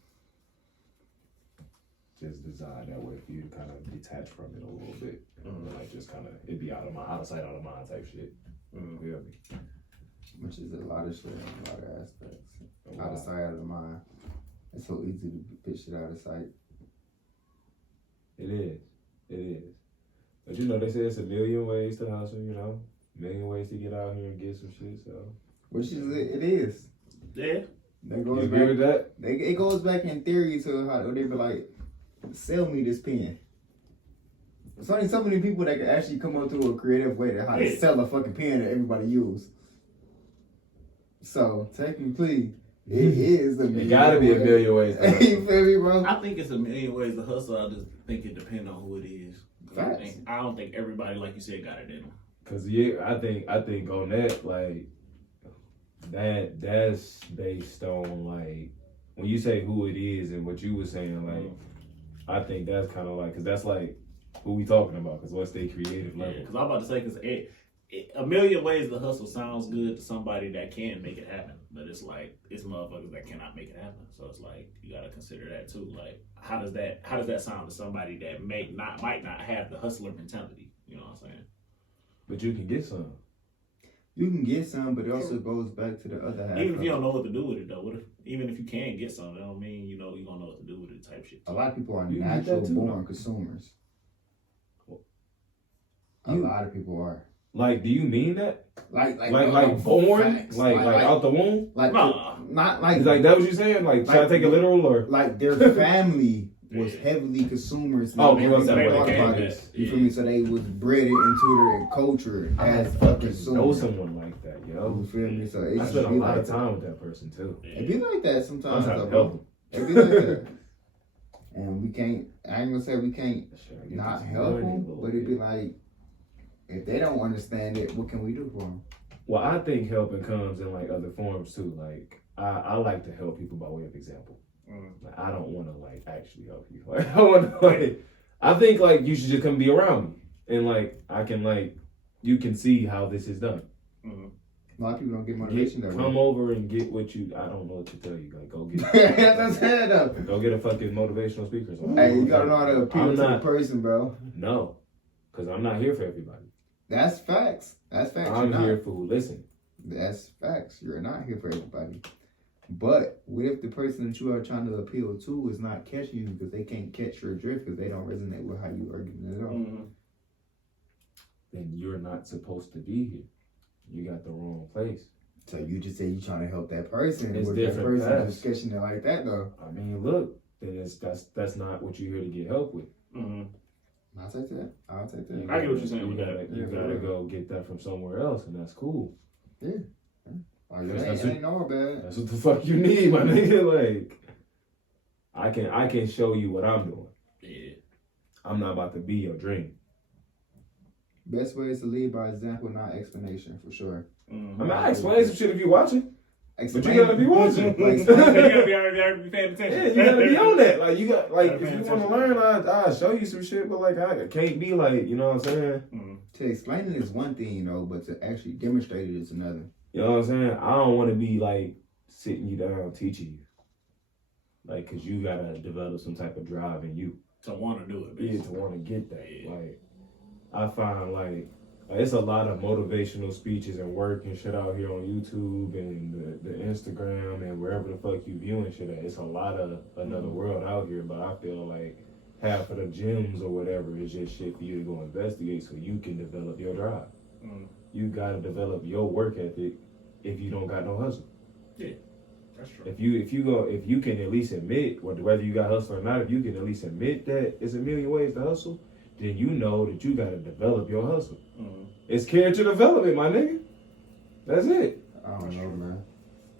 just designed that way for you to kind of detach from it a little bit, and like just kind of it be out of sight, out of mind type shit. You feel me? Which is a lot of shit in a lot of aspects. Out of sight, out of mind. It's so easy to pitch it out of sight. It is. But you know, they say it's a million ways to hustle. You know, a million ways to get out here and get some shit. So, Which is it is. Yeah. That you goes agree back. with that? It goes back in theory to how they be like, sell me this pen. There's only so many people that can actually come up to a creative way to how to sell a fucking pen that everybody use. So technically, it is a million. It gotta be a ways. million ways. To hustle. You feel me, bro? I think it's a million ways to hustle. I just think it depends on who it is. Facts. I don't think everybody, like you said, got it in them. Cause yeah, I think on that, like that's based on like when you say who it is and what you were saying, like I think that's kind of like, cause that's like who we talking about, cause what's their creative level. Because I'm about to say, because a million ways the hustle sounds good to somebody that can make it happen, but it's like it's motherfuckers that cannot make it happen. So it's like you gotta consider that too. Like how does that sound to somebody that might not have the hustler mentality? You know what I'm saying? But you can get some. You can get some, but it also goes back to the other half. Even if you don't know what to do with it though, even if you can get some, that don't mean you gonna know what to do with it type shit. A lot of people are You can get natural that too, born though. consumers. A You- lot of people are. Like, do you mean that? Like born? facts. Like out the womb? Like Nah. not like Is like that what you saying? Like, should I take it literal or? like their family was Yeah. heavily consumers. Oh, They you know, thought that way about they came it. back. You feel Yeah. me? So they was bred into their culture as a consumer. know someone like that, yo. You feel me? So it I should spent a be lot like of time with that person too. It be like that I'm sometimes. trying to though, help bro. them. It be like that. And we can't. I ain't gonna say we can't Shit, I get not this help money a them, little but it be bit. like if they don't understand it, what can we do for them? Well, I think helping comes in like other forms too. Like I like to help people by way of example. Like, I don't want to like actually help you. Like I want to like. I think like you should just come be around me, and like I can like you can see how this is done. A lot of people don't get motivation that Come way. over and get what you. I don't know what to tell you. Like go get. That's what I'm saying though. Go get a fucking motivational speaker. Or something. Hey, you gotta know how to appeal I'm to the not- person, bro. No, because I'm not here for everybody. That's facts. That's facts. I'm You're not. here for who listen. That's facts. You're not here for everybody. But what if the person that you are trying to appeal to is not catching you because they can't catch your drift because they don't resonate with how you are giving it off? Then you're not supposed to be here. You got the wrong place. So you just say you trying to help that person. It's What if that different person paths. is catching it like that though? I mean, look, then that's not what you're here to get help with. I'll take that. I'll take that. I get what you're saying You with gotta, that. you gotta go get that from somewhere else, and that's cool. Like, That's it ain't all bad. That's what the fuck you need, my nigga. Like, I can show you what I'm doing. Yeah. I'm not about to be your dream. Best way is to lead by example, not explanation, for sure. I mean, I explain some shit if you're watching, but Explain. you gotta be watching. Like, You gotta be already be paying attention. Yeah, you gotta be on that. Like you got like Gotta if pay you want to attention. learn, I'll show you some shit. But like I can't be like, you know what I'm saying? to explain it is one thing, you know, but to actually demonstrate it is another. You know what I'm saying? I don't want to be like sitting you down teaching you, like, cause you gotta develop some type of drive in you. To want to do it, Yeah, basically. to want to get that. Yeah. Like, I find like it's a lot of motivational speeches and work and shit out here on YouTube and the Instagram and wherever the fuck you viewing shit at. It's a lot of another world out here, but I feel like half of the gyms or whatever is just shit for you to go investigate so you can develop your drive. You gotta develop your work ethic if you don't got no hustle. That's true. If you can at least admit whether you got hustle or not, if you can at least admit that it's a million ways to hustle, then you know that you gotta develop your hustle. It's character development, my nigga. That's it. I don't know, man.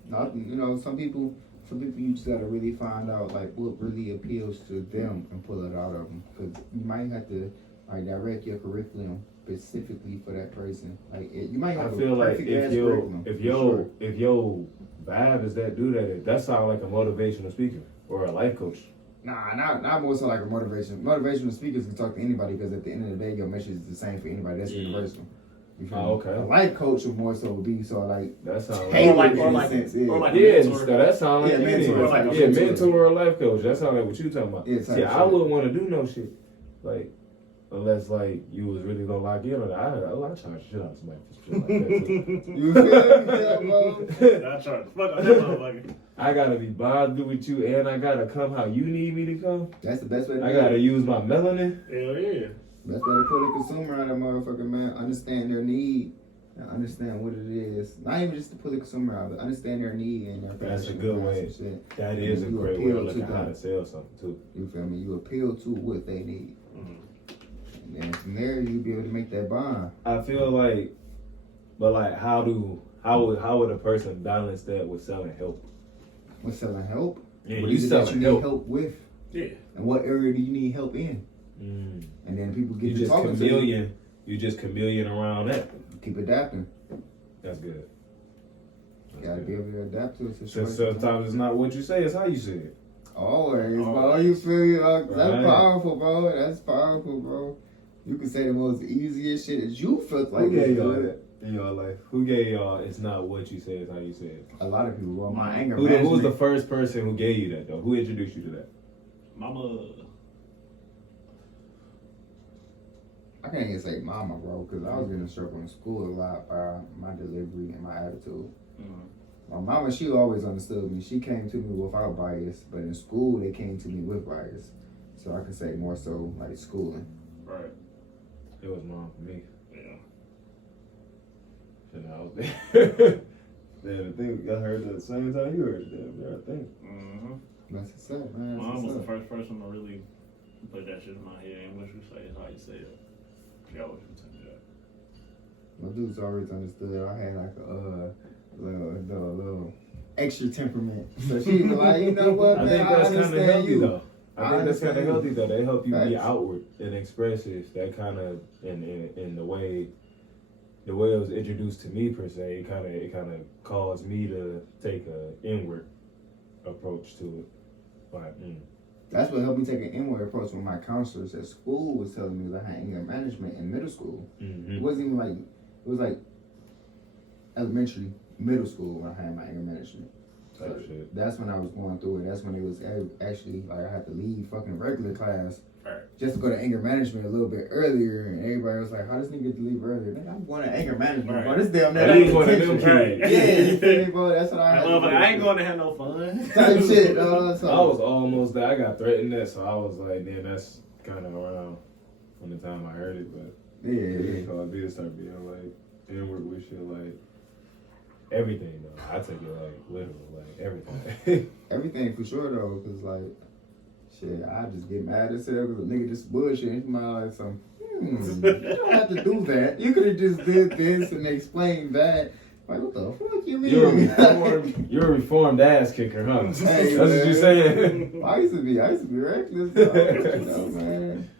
Not, you know, some people you just gotta really find out like what really appeals to them and pull it out of them. Cause you might have to like direct your curriculum specifically for that person. Like you might I have feel a like perfect if ass your curriculum. if for your sure. if your vibe is that dude that sounds like a motivational speaker or a life coach. Nah, not more so like a motivation. Motivational speakers can talk to anybody because at the end of the day, your message is the same for anybody. That's universal. You feel me? Okay. A life coach would more so be so like That sounds Hey, like or like a yeah, mentor. that sounds like Yeah, it is. mentor, like a Yeah, mentor. mentor or a life coach. That sounds like what you talking about. Yeah, type See, I shit. wouldn't want to do no shit like unless like you was really gonna lock in on it. I charge shit out of somebody for shit like that too. You feel me? Yeah, bro. I try to fuck on that motherfucker. I gotta be bothered with you, and I gotta come how you need me to come. That's the best way to I do gotta it. use my melanin. Hell yeah. Best way to put a consumer on that motherfucker, man. Understand their need and understand what it is. Not even just to put the consumer out, but understand their need and their That's a passion good for way. some shit. That is a You great way to appeal look to at how them. to sell something too. You feel me? You appeal to what they need. And then from there, you be able to make that bond. I feel like, but like, how would a person balance that with selling help? With selling help, Yeah, what you is it that selling you help. need help with, Yeah. and what area do you need help in? And then people get You to just talking to you. chameleon. You just chameleon around that. Keep adapting. That's good. That's Gotta good. be able to adapt to a So situation. sometimes it's not what you say; it's how you say it. Always, bro. Always. You feel me? That's Right. powerful, bro. That's powerful, bro. You can say the most easiest shit that you felt like Who gave was y'all good. that in your life? Who gave y'all? It's not what you say, it's how you say it. A lot of people. Well, my anger Who management. was the first person who gave you that though? Who introduced you to that? Mama. I can't even say mama, bro, because I was getting in trouble in school a lot by my delivery and my attitude. Mm-hmm. My mama, she always understood me. She came to me without bias, but in school, they came to me with bias. So I could say more so like schooling. Right. It was mom for me. Yeah. Shit, I was there. Man, I think I heard it at the same time you heard it. Damn, I think. Mm-hmm. That's what's up, man. That's Mom was what's the up. first person to really put that shit in my head. And what you say is how you say it. She always would tell me that. My dude's always understood. I had like a little extra temperament. So she was like, you know what, I man, think I that's kind of understand healthy you. though. I think that's kind of healthy though. They help you be Facts. outward and expressive. That kind of in the way it was introduced to me per se. It kind of caused me to take a inward approach to it. Like, That's what helped me take an inward approach when my counselors at school was telling me that I had anger management in middle school. It wasn't even like, it was like elementary, middle school when I had my anger management. Type So shit. that's when I was going through it. That's when it was actually like I had to leave fucking regular class Right. just to go to anger management a little bit earlier. And everybody was like, how does nigga get to leave earlier? Nigga, I'm going to anger management, Right. bro. This damn Oh, you was one of them detention. kids. Yeah, you feel me, bro? That's what I had I love to it. do. I ain't going to have no fun. Type shit, dog. So, I was almost there. I got threatened that, so I was like, then that's kind of around from the time I heard it. But yeah. so I did start being like inward with shit, like everything though. I take it like literal, like everything. Everything for sure though, cause like, shit, I just get mad as hell because a nigga just bullshit. My like some, you don't have to do that. You could have just did this and explained that. Like, what the fuck you mean? You're a reformed ass kicker, huh? Hey, That's what man. you're saying. I used to be reckless, dog. You know, man.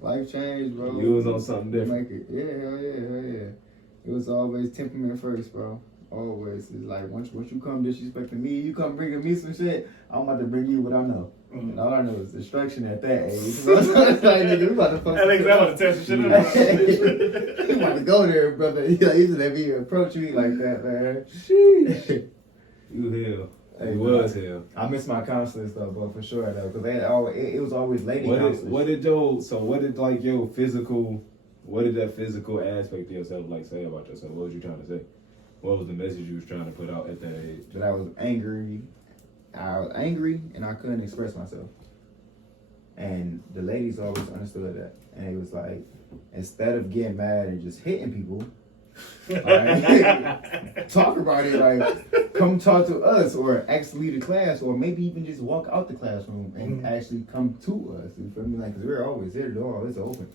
Life changed, bro. You was on something different. Make it. Yeah, hell yeah. It was always temperament first, bro. Always. It's like once you come disrespecting me, you come bringing me some shit, I'm about to bring you what I know. And all I know is destruction at that age. So it's like, nigga, we about to fuck I think that was the test shit up. You about to go there, brother. You know, you should have even approach me like that, man. Sheesh. You hell. Hey, You was hell. I miss my counselors though, but for sure though, because they always, it was always lady counselors. What did that physical aspect of yourself like say about yourself? What was you trying to say? What was the message you was trying to put out at that age? That I was angry. I was angry and I couldn't express myself. And the ladies always understood that. And it was like, instead of getting mad and just hitting people, like, talk about it, like, come talk to us or actually lead the class or maybe even just walk out the classroom and actually come to us. You feel me? Like, because we're always here, the door always open.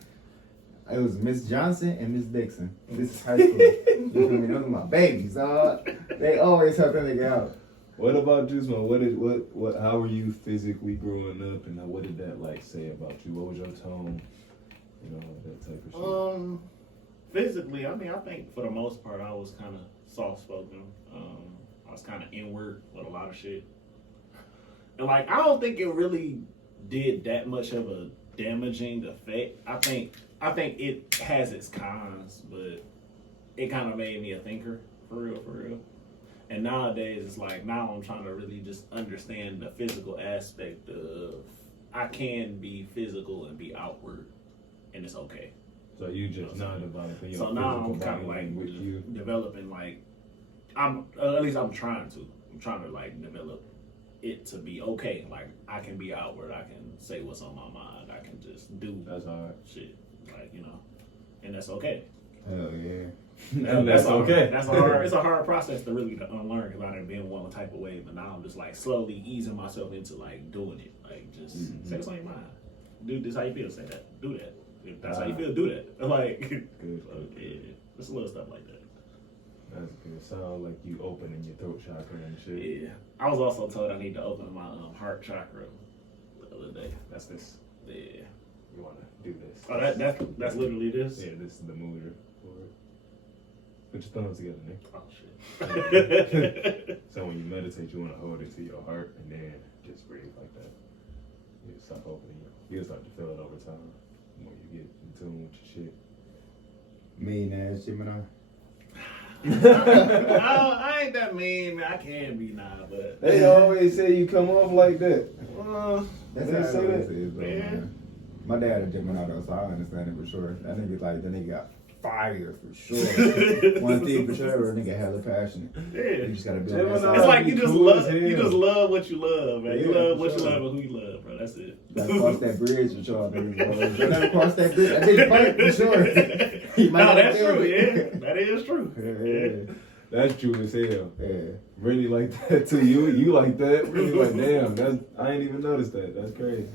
It was Miss Johnson and Miss Dixon. This is high school. You feel me? Those are my babies, dog. They always help that nigga out. What about you, man? How were you physically growing up, and what did that like say about you? What was your tone? You know, that type of shit. Physically, I mean, I think for the most part, I was kind of soft spoken. I was kind of inward with a lot of shit, and like I don't think it really did that much of a damaging effect. I think it has its cons, but it kind of made me a thinker for real. And nowadays, it's like now I'm trying to really just understand the physical aspect of I can be physical and be outward, and it's okay. So you just now developing your So now I'm physical kind of body like with you. developing like I'm at least I'm trying to like develop it to be okay. Like I can be outward. I can say what's on my mind. I can just do That's hard. shit. Like and that's okay. Hell yeah. And that's hard. okay. That's a hard. It's a hard process to really unlearn because I done been one type of way, but now I'm just like slowly easing myself into like doing it. Like just say what's on your mind. Do this how you feel. Say that. Do that. If that's how you feel, do that. Like Good. yeah, just little stuff like that. That's good. Sound like you opening your throat chakra and shit. Yeah. I was also told I need to open my heart chakra the other day. That's this. Yeah. You want to do this. Oh, that's literally this. Yeah, this is the motor for it. Put your thumbs together, Nick. Oh shit. So when you meditate, you want to hold it to your heart and then just breathe like that. You stop opening it. You'll start to feel it over time. The more you get in tune with your shit. Mean ass Gemini. I ain't that mean, man. I can be now, but They always say you come off like that. That's They how say it that. is, though, Yeah. man. My dad a Gemini though, so I understand it for sure. That nigga got fire for sure. One thing for sure, a nigga hella passionate. yeah. You just gotta build Gemini. that It's side. like you just Cool as love, hell. you just love what you love, man. You Yeah, love for what you sure. love and who you love, bro. That's it. Gotta cross that bridge with y'all niggas, bro. If you never cross that bridge, that bitch burnt for sure. You might No, not that's feel true. it. Yeah, that is true. Yeah. That's true as hell. Yeah. Really like that too. You like that? Really like damn. I ain't even noticed that. That's crazy.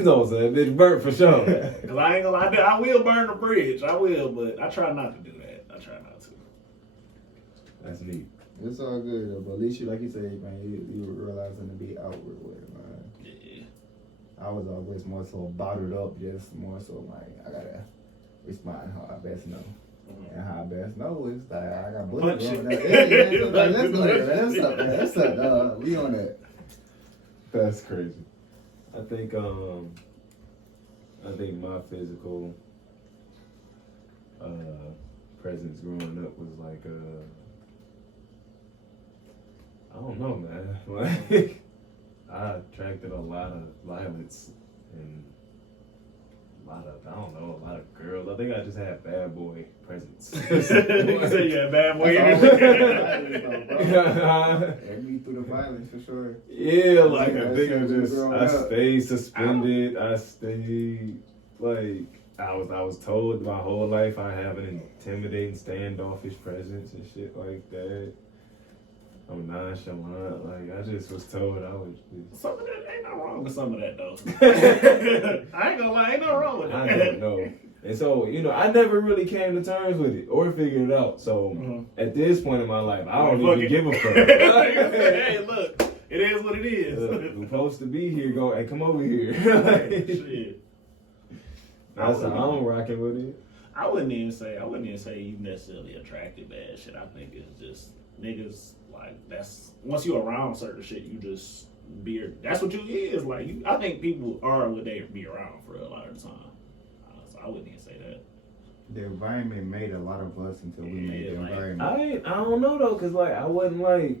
No, so that bitch burnt for sure. Cause I ain't gonna lie, I will burn the bridge. I will, but I try not to do that. I try not to. That's neat. It's all good though, but at least you, like you said, man, you were realizing to be outward with it, man. Yeah. I was always more so bottled up, just more so like I gotta respond how I best know. And how I best know is that I got bullets Punch on it. that. Yeah, like, let's go there. That's up, we on that. That's crazy. I think my physical presence growing up was like I don't know, man. Like I attracted a lot of violence and a lot of girls. I think I just had bad boy presence. You say you had bad boy That's energy. And me through the violence for sure. Yeah, like Yeah, I that think shit I was just growing I up. stayed suspended. I stayed like I was told my whole life I have an intimidating, standoffish presence and shit like that. I'm nonchalant. Like I just was told I was. Some of that ain't nothing wrong with some of that though. I ain't gonna lie, ain't nothing wrong with that. I don't know. And so, I never really came to terms with it or figured it out. So at this point in my life, I don't even give a fuck. Hey, look, it is what it is. I'm supposed to be here. Go, hey, come over here. Shit. That's how I'm rocking with it. I wouldn't even say you necessarily attracted bad shit. I think it's just niggas like that's once you're around certain shit, you just be. That's what you is like. I think people are what they be around for a lot of the time. So I wouldn't even say that. The environment made a lot of us until we made the Yeah, like, environment. I don't know though, cause like I wasn't like.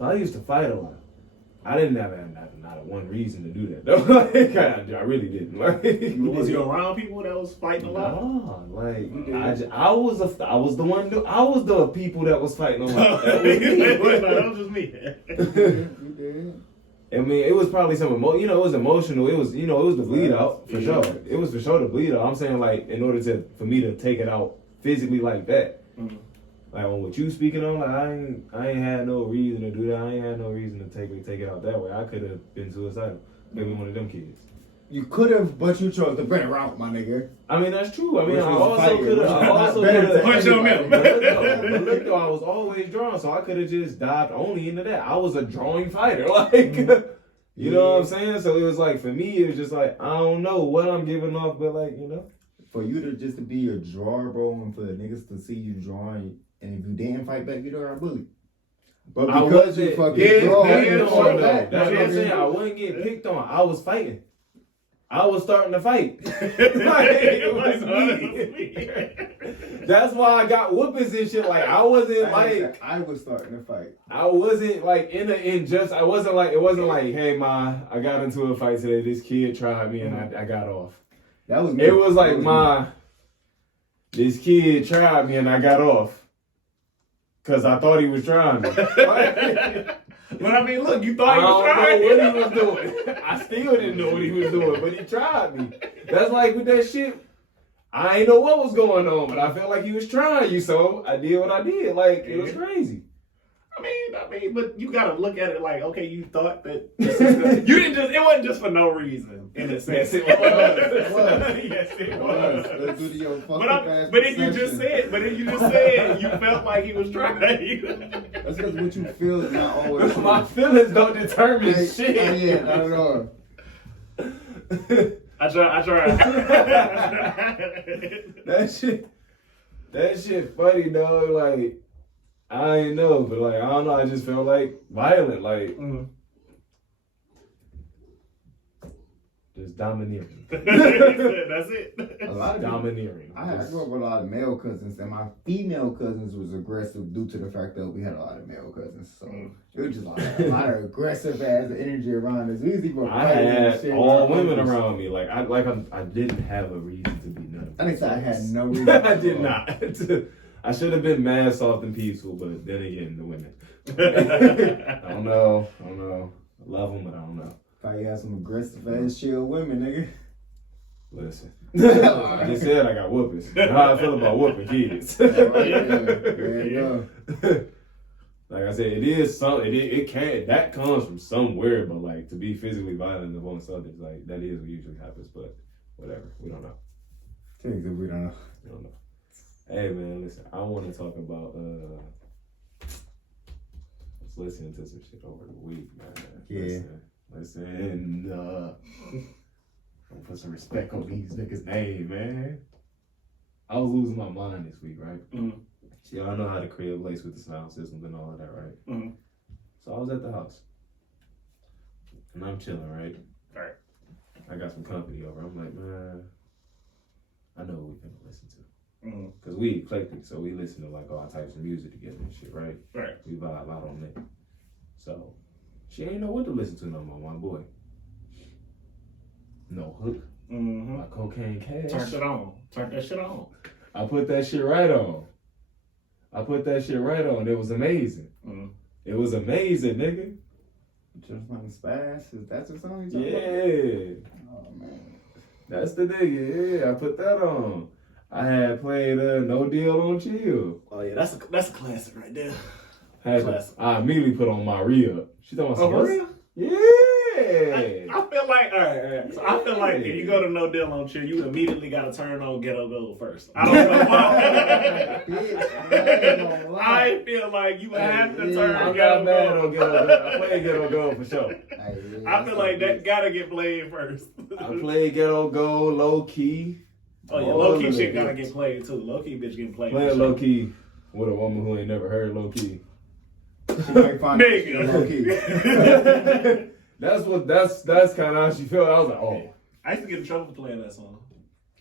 I used to fight a lot. I didn't have not one reason to do that though. Like, I really didn't. Like, Was you around people that was fighting a lot? No, like I was the people that was fighting a lot. That was me. That was just me. You did. I mean, it was probably some it was emotional. It was it was the bleed out for Yeah. sure. It was for sure the bleed out. I'm saying like in order for me to take it out physically like that. Mhm. Like on what you speaking on, like I ain't had no reason to do that. I ain't had no reason to take it out that way. I could have been suicidal. Maybe one of them kids. You could have, but you chose the better route, my nigga. I mean that's true. I mean Which I was also fighting, could which have. was I not also better could to have. Punch him anybody. in. But look though, I was always drawn, so I could have just dived only into that. I was a drawing fighter, like you know what I'm saying. So it was like for me, it was just like I don't know what I'm giving off, but like For you to just to be a drawer, bro, and for the niggas to see you drawing, and if you didn't fight back, you don't have bullied. But I because you wasn't- fucking draw, That's you what fought I'm back. That's what I'm saying. I motherfucker. wasn't getting picked on. I was fighting. I was starting to fight. Like, it was me. That's why I got whoopings and shit. Like I wasn't like I was starting to fight. I wasn't like I wasn't like hey ma, I got into a fight today. This kid tried me and I got off. That was me. It was like That ma, this kid tried me and I got off. Cause I thought he was trying me. But I mean, look, you I thought he was trying. don't know what he was doing. I still didn't know what he was doing, but he tried me. That's like with that shit. I ain't know what was going on, but I felt like he was trying you, so I did what I did. Like it was crazy. I mean, but you gotta look at it like, okay, you thought that you didn't just. It wasn't just for no reason. In a sense, Yes, it was. Yes, it was. was. Let's do the old fucking But fast then you just perception. said, you felt like he was trying you. That's because what you feel is not always true. My feelings don't determine shit. Yeah, not at all. I try. That shit funny though. Like I ain't know, but like I don't know. I just felt like violent. Like Just domineering. That's it. A lot of people, Domineering. I grew up with a lot of male cousins, and my female cousins was aggressive due to the fact that we had a lot of male cousins. So it was just like a lot of aggressive ass energy around us. We used to go I had all women around me. Like I didn't have a reason to be none. I think I had no reason. I did not. I should have been mad, soft, and peaceful, but then again, the women. I don't know. I love them, but I don't know. Probably got some aggressive ass chill women, nigga. Listen, I just said I got whoopings. You know how I feel about whooping kids. There you go. Like I said, it is something. It can't. That comes from somewhere, but like to be physically violent amongst others, like that is what usually happens. But whatever, we don't know. Things that we don't know. We don't know. Hey man, listen. I want to talk about. Let's listen to some shit over the week, man. Yeah. Listen. I'll put some respect on these niggas' name, man. I was losing my mind this week, right? Mm-hmm. See, y'all know how the crib lace with the sound systems and all of that, right? Mm-hmm. So I was at the house. And I'm chilling, right? Right. I got some company over. I'm like, man, I know what we finna listen to. Mm-hmm. Because we eclectic, so we listen to like all types of music together and shit, right? Right. We vibe out on it. So she ain't know what to listen to no more, my boy. No hook. Mm-hmm. My cocaine cash. Turn shit on. Turn that shit on. I put that shit right on. It was amazing. Mm-hmm. It was amazing, nigga. Just like Spass, is that the song you Yeah. talking about? Oh man. That's the nigga. Yeah, I put that on. I had played No Deal on Chill. Oh yeah, that's a classic right there. I immediately put on my re-up. She talking about Oh, for some real? Yeah. I feel like, all right. So I feel like if you go to No Deal on Chill, you immediately got to turn on Ghetto Gold first. I don't know why. I feel like you have to turn I'm Ghetto not mad Gold. on Ghetto Gold. I played Ghetto Gold for sure. I feel like that got to get played first. I played Ghetto Gold, Low Key. Oh yeah, Low Key shit got to get played too. Low Key bitch getting played. Playing Low Key with a woman who ain't never heard Low Key. She might find low key. That's kind of how she felt. I was like, oh. I used to get in trouble for playing that song.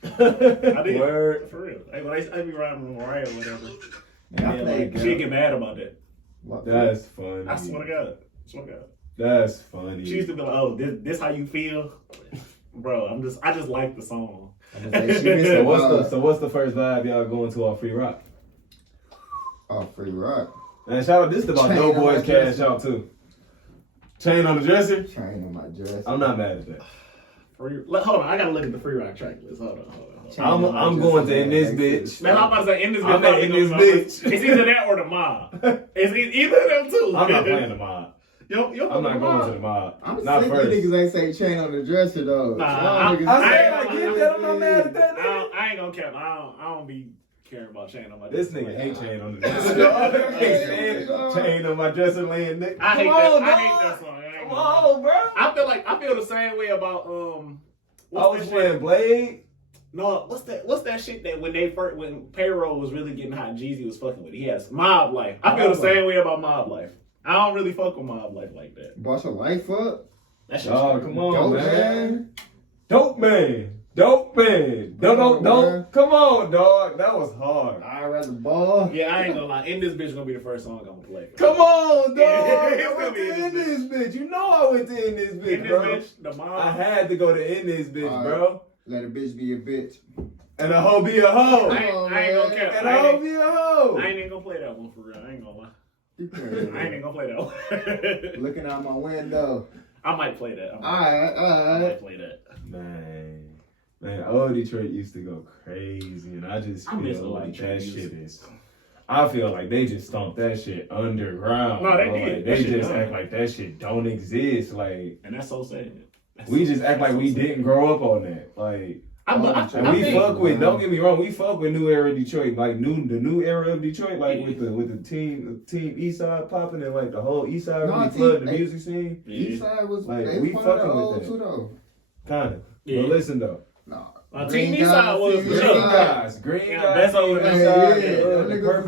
I did. Word. For real. Like, when I be riding with Mariah or whatever. Yeah, I played Like, she'd get mad about that. That's funny. I swear to God. That's funny. She used to be like, "Oh, this how you feel, bro." I just like the song. So what's the first vibe y'all going to off Free Rock? Oh, Free Rock. Man, shout out. This is about Chain No on Boys my Cash dresser. out too. Chain on the dresser. Chain on my dress. I'm not mad at that. Hold on, I gotta look at the Free Rock track list. Hold on. I'm going to In This Bitch. Man, I'm about to say In This Bitch. I'm at In This Bitch. It's either that or the Mob. It's either of them two. I'm not playing the mob. Yo, I'm not going to the mob. I'm Not sick first. of niggas ain't say chain on the dresser though. Nah, Y'all niggas I say said I get that. I'm not mad at that. I ain't gonna care. I don't be caring about chain on my This dresser. nigga hate chain on the dresser. Chain on my dresser laying next. I hate that song. Come on, bro. I feel the same way about I was playing Blade. No, what's that shit that when Payroll was really getting hot, Jeezy was fucking with it. He has Mob Life. I feel the same way about Mob Life. I don't really fuck with Mob Life like that. Boss your life up. That shit. Oh, come on, Dope man. Dope man. Don't. Come on, dog. That was hard. I'd rather ball. Yeah, I ain't gonna lie. In This Bitch gonna be the first song I'm gonna play. Come on, dog. It's I gonna went be to In This Bitch. You know I went to In This Bitch, In This bro. Bitch, the Mob. I had to go to In This Bitch, bro. Let a bitch be a bitch. And a hoe be a hoe. I ain't gonna care. And a hoe be a hoe. I ain't even gonna play that one for real. I ain't gonna lie. You I ain't even gonna play that one. Looking out my window. I might play that. Alright. might play that. Man, old Detroit used to go crazy, and I just miss feel old like Detroit that music. shit is. I feel like they just stomped that shit underground. No, they bro. did. Like, That they shit just done. act like that shit don't exist. Like And that's so sad. we just act like we didn't grow up on that. Like. And we think- fuck with. Don't get me wrong. We fuck with new era Detroit, like the new era of Detroit, like with the team East Side popping and like the whole East Side really flooded the music scene. East side was Like, they we was part of the fucking with old that. too though. Kinda. Yeah. But listen though, No. Team East Side was Green for Green sure. Guys, Green Yeah, Guys, that's over East there. Side, Yeah, the them niggas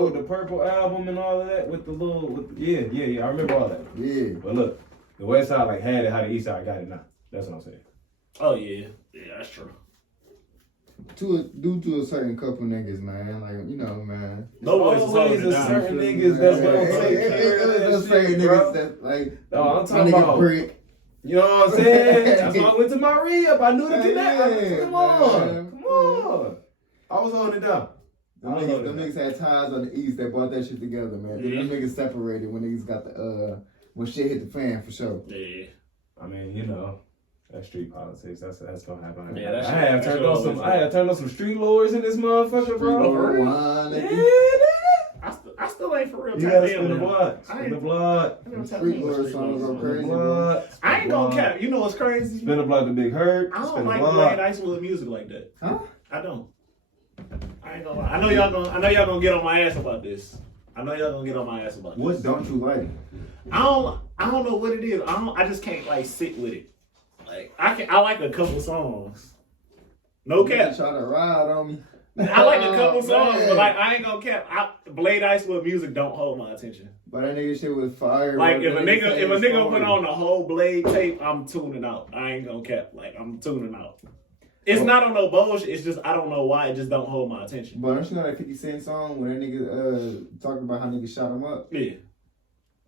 was the purple album and all of that with the little, yeah. I remember all that. Yeah. But look, the West Side like had it how the East Side got it now. That's what I'm saying. Oh yeah, that's true. Due to a certain couple niggas, man. Like, you know, man. No boys is holding Always it a down. certain niggas that's gonna take care of It's that certain shit, niggas bro. that, like, No, I'm my talking nigga about. Brick. You know what I'm saying? That's why I went to my re-up. I knew the Yeah, connect. Come man. on. Come on. I was holding it down. Them niggas had ties on the East that brought that shit together, man. Yeah. Them niggas separated when niggas got the, when shit hit the fan, for sure. Yeah. I mean, you know, that's street politics. That's gonna happen. Yeah, that's I have that's turned on some. I have turned on some street lords in this motherfucker, bro. Lord, real? wine, Yeah, nigga. nigga. I still ain't for real. You tapped gotta in spin the with them. blood. I Spin ain't- the blood. I never tapped Street in with Lord Street songs Lords. go Spin the crazy, blood. I ain't gonna cap. You know what's crazy? Spin the blood, the big hurt. I Spin don't the like Blade blood. Icewood music like that. Huh? I don't. I ain't gonna lie. I know y'all gonna get on my ass about this. I What don't you like? I don't know what it is. I just can't like sit with it. Like I like a couple songs. No You cap. try to ride on me. I like a couple songs, Man. but like I ain't gonna cap. Blade Icewood music don't hold my attention. But that nigga shit was fire. Like bro. if a They nigga say it's put story. on the whole Blade tape, I'm tuning out. I ain't gonna cap. Like I'm tuning out. It's Oh. not on no bullshit. It's just I don't know why it just don't hold my attention. But don't you know that 50 Cent song when that nigga talking about how niggas shot him up? Yeah.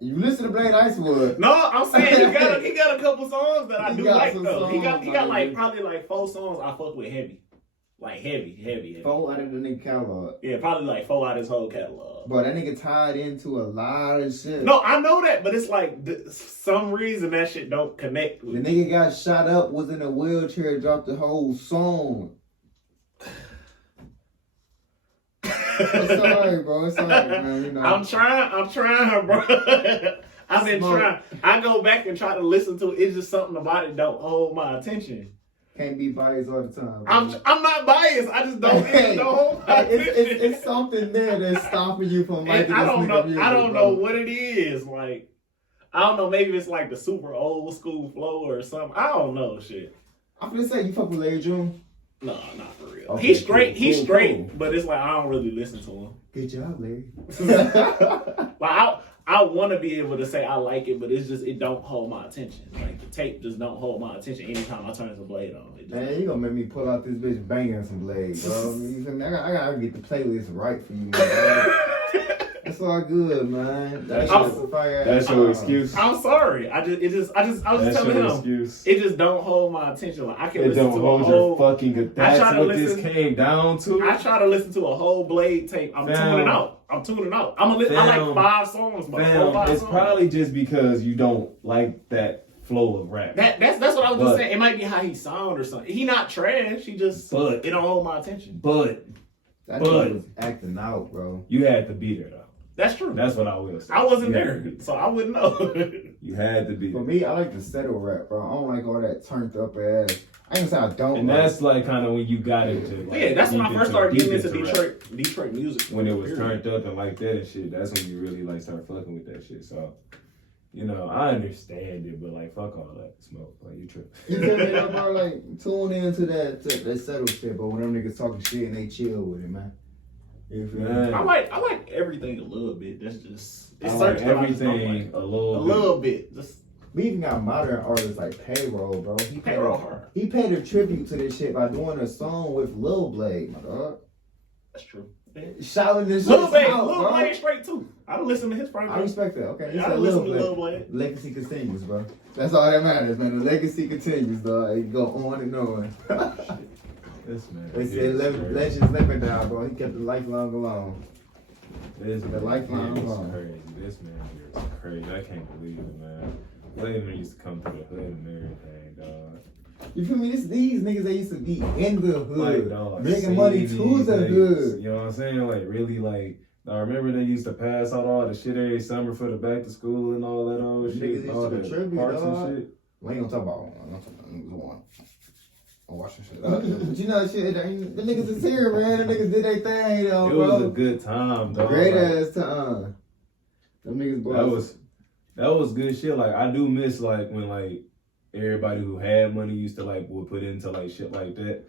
You listen to Blade Icewood. No, I'm saying he got a couple songs that I He do got like some though. He got songs, like man. probably like 4 songs I fuck with heavy. Like heavy. 4 out of the nigga catalog. Yeah, probably like 4 out of his whole catalog. But that nigga tied into a lot of shit. No, I know that, but it's like some reason that shit don't connect The with me. nigga got shot up, was in a wheelchair, dropped the whole song. It's alright, bro. It's alright, man. You know. I'm trying, bro. I've been Smoke. trying. I go back and try to listen to it. It's just something about it don't hold my attention. Can't be biased all the time. Bro. I'm not biased. I just don't. It don't hold my attention. It's something there that's stopping you from liking And I this don't nigga know. music, I don't bro. know what it is. Like I don't know. Maybe it's like the super old school flow or something. I don't know. Shit. I'm finna say you fuck with Larry June. No, not for real. Okay, He's straight. cool, He's cool, straight. cool. But it's like I don't really listen to him. Good job, Larry. Like I want to be able to say I like it, but it's just it don't hold my attention. Like the tape just don't hold my attention anytime I turn the Blade on. It just, Man, you gonna make me pull out this bitch banging some Blade, bro. You feel me? I gotta get the playlist right for you, man. It's all good, man. That's shit's your- a fire That's ass your song. excuse. I'm sorry. I was just That's telling your him. excuse. It just don't hold my attention. Like I can It listen don't to a hold whole. your fucking. I That's try to what listen- this came down to. I try to listen to a whole Blade tape. I'm Fam. tuning out. I Fam. like 5 songs, but 4 Fam, 5 it's songs. probably just because you don't like that flow of rap. That's what I was But- just saying. It might be how he sound or something. He not trash. He just But- it don't hold my attention. But That But- nigga was acting out, bro. you had to be there though. That's true. That's what I will say. I wasn't You had there, to be so I wouldn't know. You had to be For there. me, I like the settle rap, bro. I don't like all that turned up ass. I ain't gonna say I don't. And like that's like kind of when you got into. Like, Yeah, that's when I deep first started deep getting into rap. Detroit music. When it was Period. turned up and like that and shit. That's when you really like start fucking with that shit. So, you know, I understand it, but like fuck all that smoke. Like you tripping. You feel me, though, bro? Like tune into that settle shit, but when them niggas talking shit and they chill with it, man. You feel me? Man. I like everything a little bit. That's just I it's like certain stuff I just don't everything like. a A little little bit. Just We even got modern artists like Payroll, bro. Payroll hard. He paid a tribute to this shit by doing a song with Lil Blade, my dog. That's true. Shouting this shit Lil out, Blade bro. straight too. I listen to his I project. respect that. Okay, he I said listen Lil to Lil Blade. Blade. Legacy continues, bro. That's all that matters, man. The legacy continues, dog. It go on and on. This man. They is said crazy. legends never die, bro. He kept the lifelong alone. This The man lifeline is song. crazy. This man here is crazy. I can't believe it, man. Flavor used to come to the hood and everything, dog. You feel me? These niggas, they used to be in the hood, Like, dog, making money see to these the niggas, hood. You know what I'm saying? Like, really, like, I remember they used to pass out all the shit every summer for the back to school and all that old Niggas shit, used all to the contribute, parks dog. and shit. We ain't gonna talk about one. I'm watching shit. But you know, shit, the niggas is here, man. The niggas did their thing, though, It was a bro. good time, dog. Great Like, ass time. Them niggas, that was good shit. Like, I do miss, like, when, like, everybody who had money used to, like, would put into, like, shit like that.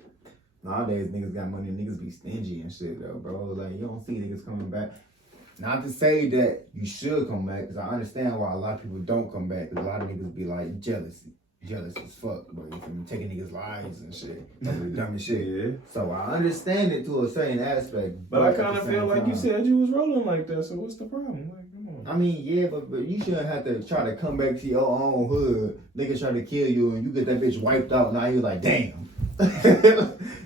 Nowadays, niggas got money, niggas be stingy and shit, though, bro. Like, you don't see niggas coming back. Not to say that you should come back, because I understand why a lot of people don't come back, because a lot of niggas be like, jealousy. jealous as fuck, but you feel me, taking niggas' lives and shit, over the dumbest shit. Yeah. So I understand it to a certain aspect, But I at kind the of same feel like you time- said you was rolling like that, so what's the problem? Like, come on. I mean, yeah, but you shouldn't have to try to come back to your own hood. Niggas try to kill you and you get that bitch wiped out. Now you like, damn.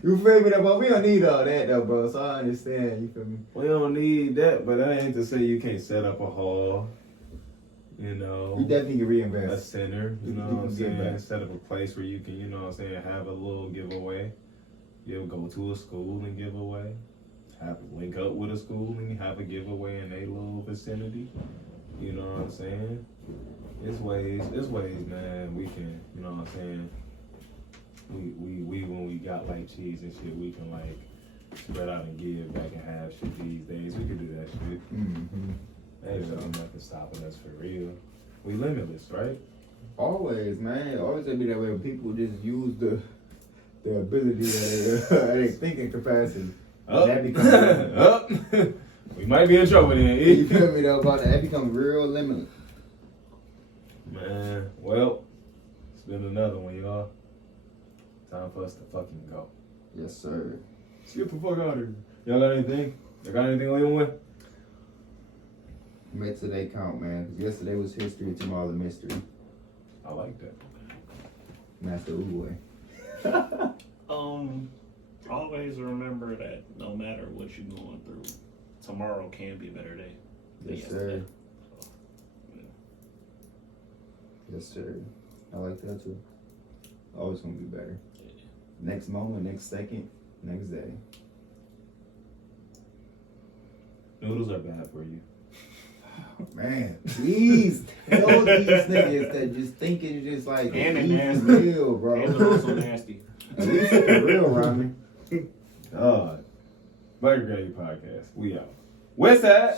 You feel me, though? But we don't need all that, though, bro. So I understand. You feel me? We don't need that, but that ain't to say you can't set up a hall. You know, You definitely can a reinvest. center. You know You what I'm can give saying? back. Set up a place where you can, you know what I'm saying, have a little giveaway. You'll go to a school and give away. Link up with a school and have a giveaway in a little vicinity. You know what I'm saying? It's ways, man. We can, you know what I'm saying? We when we got like cheese and shit, we can like spread out and give back and have shit these days. We can do that shit. Mm-hmm. Ain't nothing stopping us for real. We limitless, right? Always, man. Always be that way. People just use the ability of their thinking capacity. That becomes Up. We might be in trouble then. you feel me though about that? That becomes real limitless. Man, well, it's been another one, y'all. Time for us to fucking go. Yes, sir. Let's get the fuck out of here. Y'all got anything? Y'all got anything leaving with? Make today count, man. Because yesterday was history, tomorrow the mystery. I like that. Master Uwe. Always remember that no matter what you're going through, tomorrow can be a better day than Yes, yesterday. sir. Yes, sir. I like that too. Always gonna be better. Next moment, next second, next day. Noodles are bad for you. Man, please tell these niggas that just thinking just like And they easy nasty. meal, bro. And they're also nasty. At least it's the real ramen. God. Regalia podcast. We out. West side.